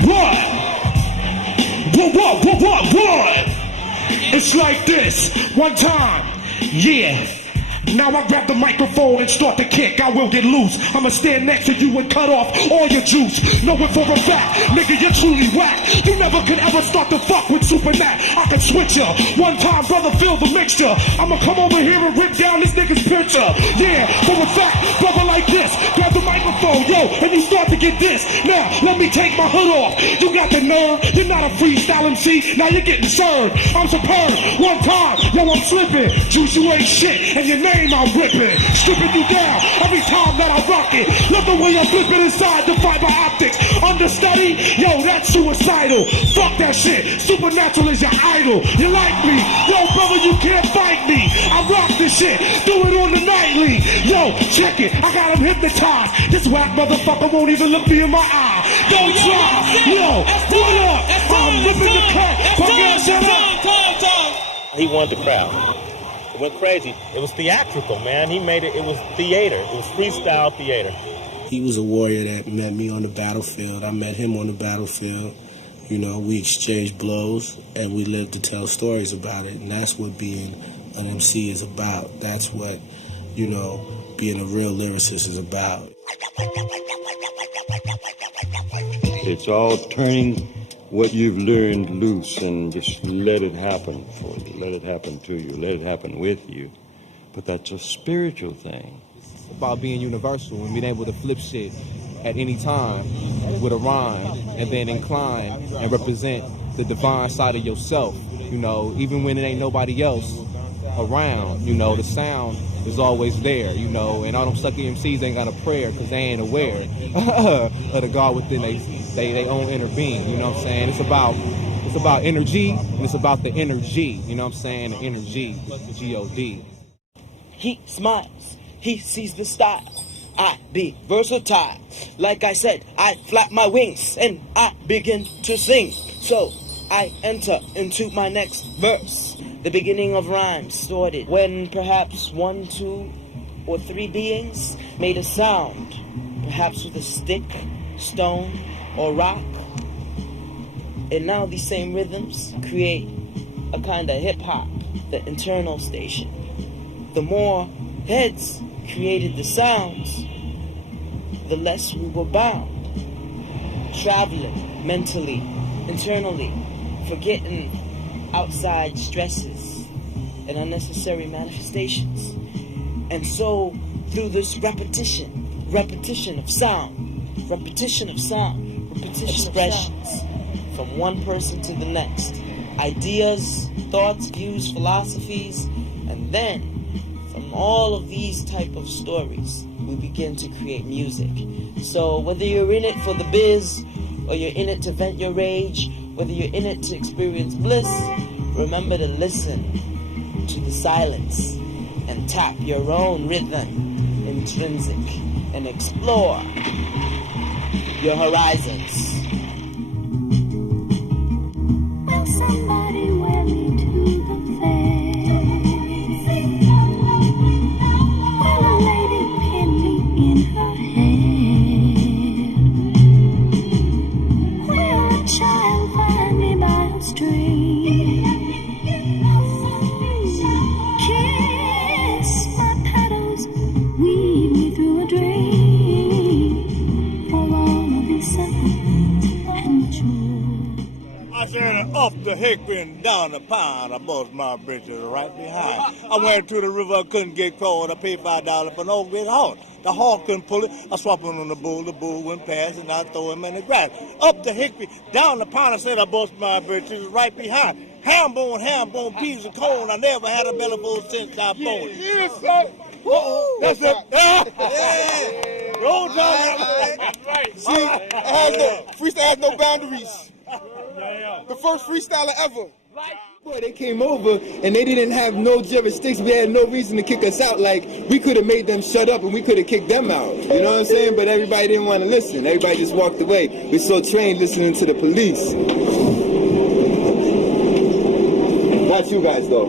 What? It's like this. One time, yeah. Now I grab the microphone and start to kick, I will get loose. I'ma stand next to you and cut off all your juice. Know it for a fact, nigga, you're truly whack. You never could ever start to fuck with Super Mac. I can switch ya. One time, brother, feel the mixture. I'ma come over here and rip down this nigga's picture. Yeah, for a fact, brother like this. Grab the microphone, yo, and you start to get this. Now, let me take my hood off. You got the nerve, you're not a freestyle MC. Now you're getting served. I'm superb. One time, yo, I'm slipping. Juice, you ain't shit, and your name I'm ripping, stripping you down every time that I rock it. Love the way I'm flipping inside the fiber optics. Understudy, yo, that's suicidal. Fuck that shit. Supernatural is your idol. You like me? Yo, brother, you can't fight me. I rock this shit. Do it on the nightly. Yo, check it. I got him hypnotized. This whack motherfucker won't even look me in my eye. Don't try. Yo, what up? I'm ripping the cat. He won the crowd. Went crazy. It was theatrical, man. He made it. It was theater. It was freestyle theater. He was a warrior that met me on the battlefield. I met him on the battlefield. You know, we exchanged blows and we lived to tell stories about it. And that's what being an MC is about. That's what, you know, being a real lyricist is about. It's all turning what you've learned loose and just let it happen for you. Let it happen to you. Let it happen with you. But that's a spiritual thing. It's about being universal and being able to flip shit at any time with a rhyme and then incline and represent the divine side of yourself. You know, even when it ain't nobody else around, you know, the sound is always there, you know, and all them sucky MCs ain't got a prayer because they ain't aware of the God within they own inner being, you know what I'm saying? It's about energy, and it's about the energy, you know what I'm saying? The energy, G-O-D. He smiles, he sees the style. I be versatile. Like I said, I flap my wings and I begin to sing. So I enter into my next verse. The beginning of rhymes started when perhaps 1, 2, or 3 beings made a sound, perhaps with a stick, stone, or rock. And now these same rhythms create a kind of hip-hop, the internal station. The more heads created the sounds, the less we were bound. Traveling mentally, internally, forgetting outside stresses and unnecessary manifestations. And so through this repetition of sound, repetition expressions from one person to the next, ideas, thoughts, views, philosophies, and then from all of these type of stories we begin to create music. So whether you're in it for the biz or you're in it to vent your rage, whether you're in it to experience bliss, remember to listen to the silence and tap your own rhythm, intrinsic, and explore your horizons. Will somebody wear me to the fair? Will a lady pin me in her hair? Will a child find me by a string? Kiss my petals, weave me through a dream. For all of these simple and true. I said, the Hickory and down the pond, I bust my britches right behind. I went to the river, I couldn't get caught. I paid $5 for no great horse. The horse couldn't pull it. I swapped him on the bull went past, and I throw him in the grass. Up the Hickory, down the pond, I said I bust my britches right behind. Ham bone, peas and corn. I never had a belly full since I born. Yes, sir. That's it. Roll down. See, freestyle has no boundaries. The first freestyler ever. Boy, they came over and they didn't have no jurisdiction. They had no reason to kick us out. Like, we could have made them shut up and we could have kicked them out. You know what I'm saying? But everybody didn't want to listen. Everybody just walked away. We're so trained listening to the police. Watch you guys, though.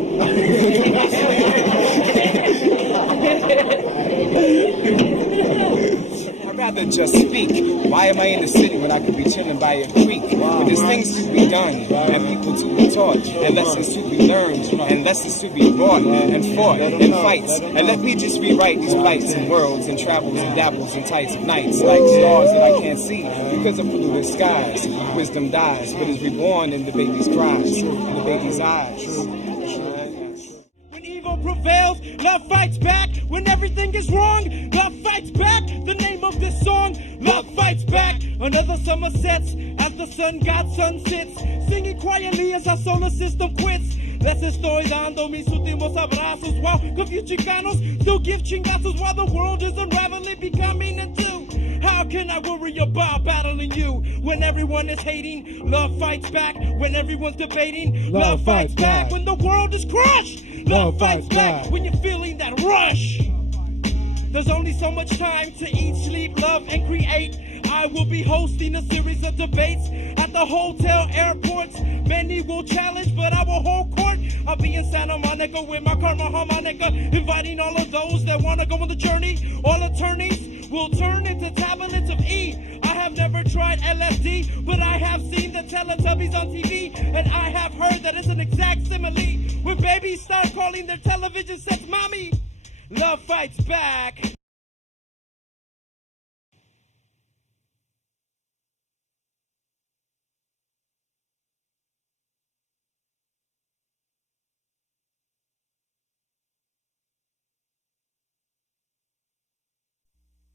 I'd rather just speak. Why am I in the city when I could be chilling by a creek? But there's things to be done, and people to be taught, and lessons to be learned, and lessons to be brought, and fought, and fights. And let me just rewrite these plights and worlds, and travels, and dabbles, and tights of nights, like stars that I can't see, because of polluted skies. Wisdom dies, but is reborn in the baby's cries, in the baby's eyes. Evil prevails, love fights back. When everything is wrong, love fights back. The name of this song, love fights back. Another summer sets as the sun god sun sits, singing quietly as our solar system quits. Les estoy dando mis últimos abrazos while confused Chicanos still give chingazos while the world is unraveling, becoming into. How can I worry about battling you when everyone is hating? Love fights back when everyone's debating. Love fights back when the world is crushed. Love fights back when you're feeling that rush. There's only so much time to eat, sleep, love, and create. I will be hosting a series of debates at the hotel airports. Many will challenge, but I will hold court. I'll be in Santa Monica with my karma harmonica, inviting all of those that want to go on the journey. All attorneys will turn into tablets of E. I have never tried LSD, but I have seen the Teletubbies on TV, and I have heard that it's an exact simile. When babies start calling their television sets mommy, love fights back.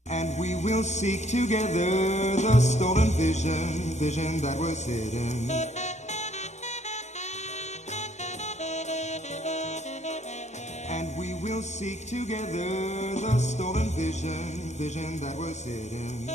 And we will seek together the stolen vision that was hidden. And we will seek together the stolen vision that was hidden.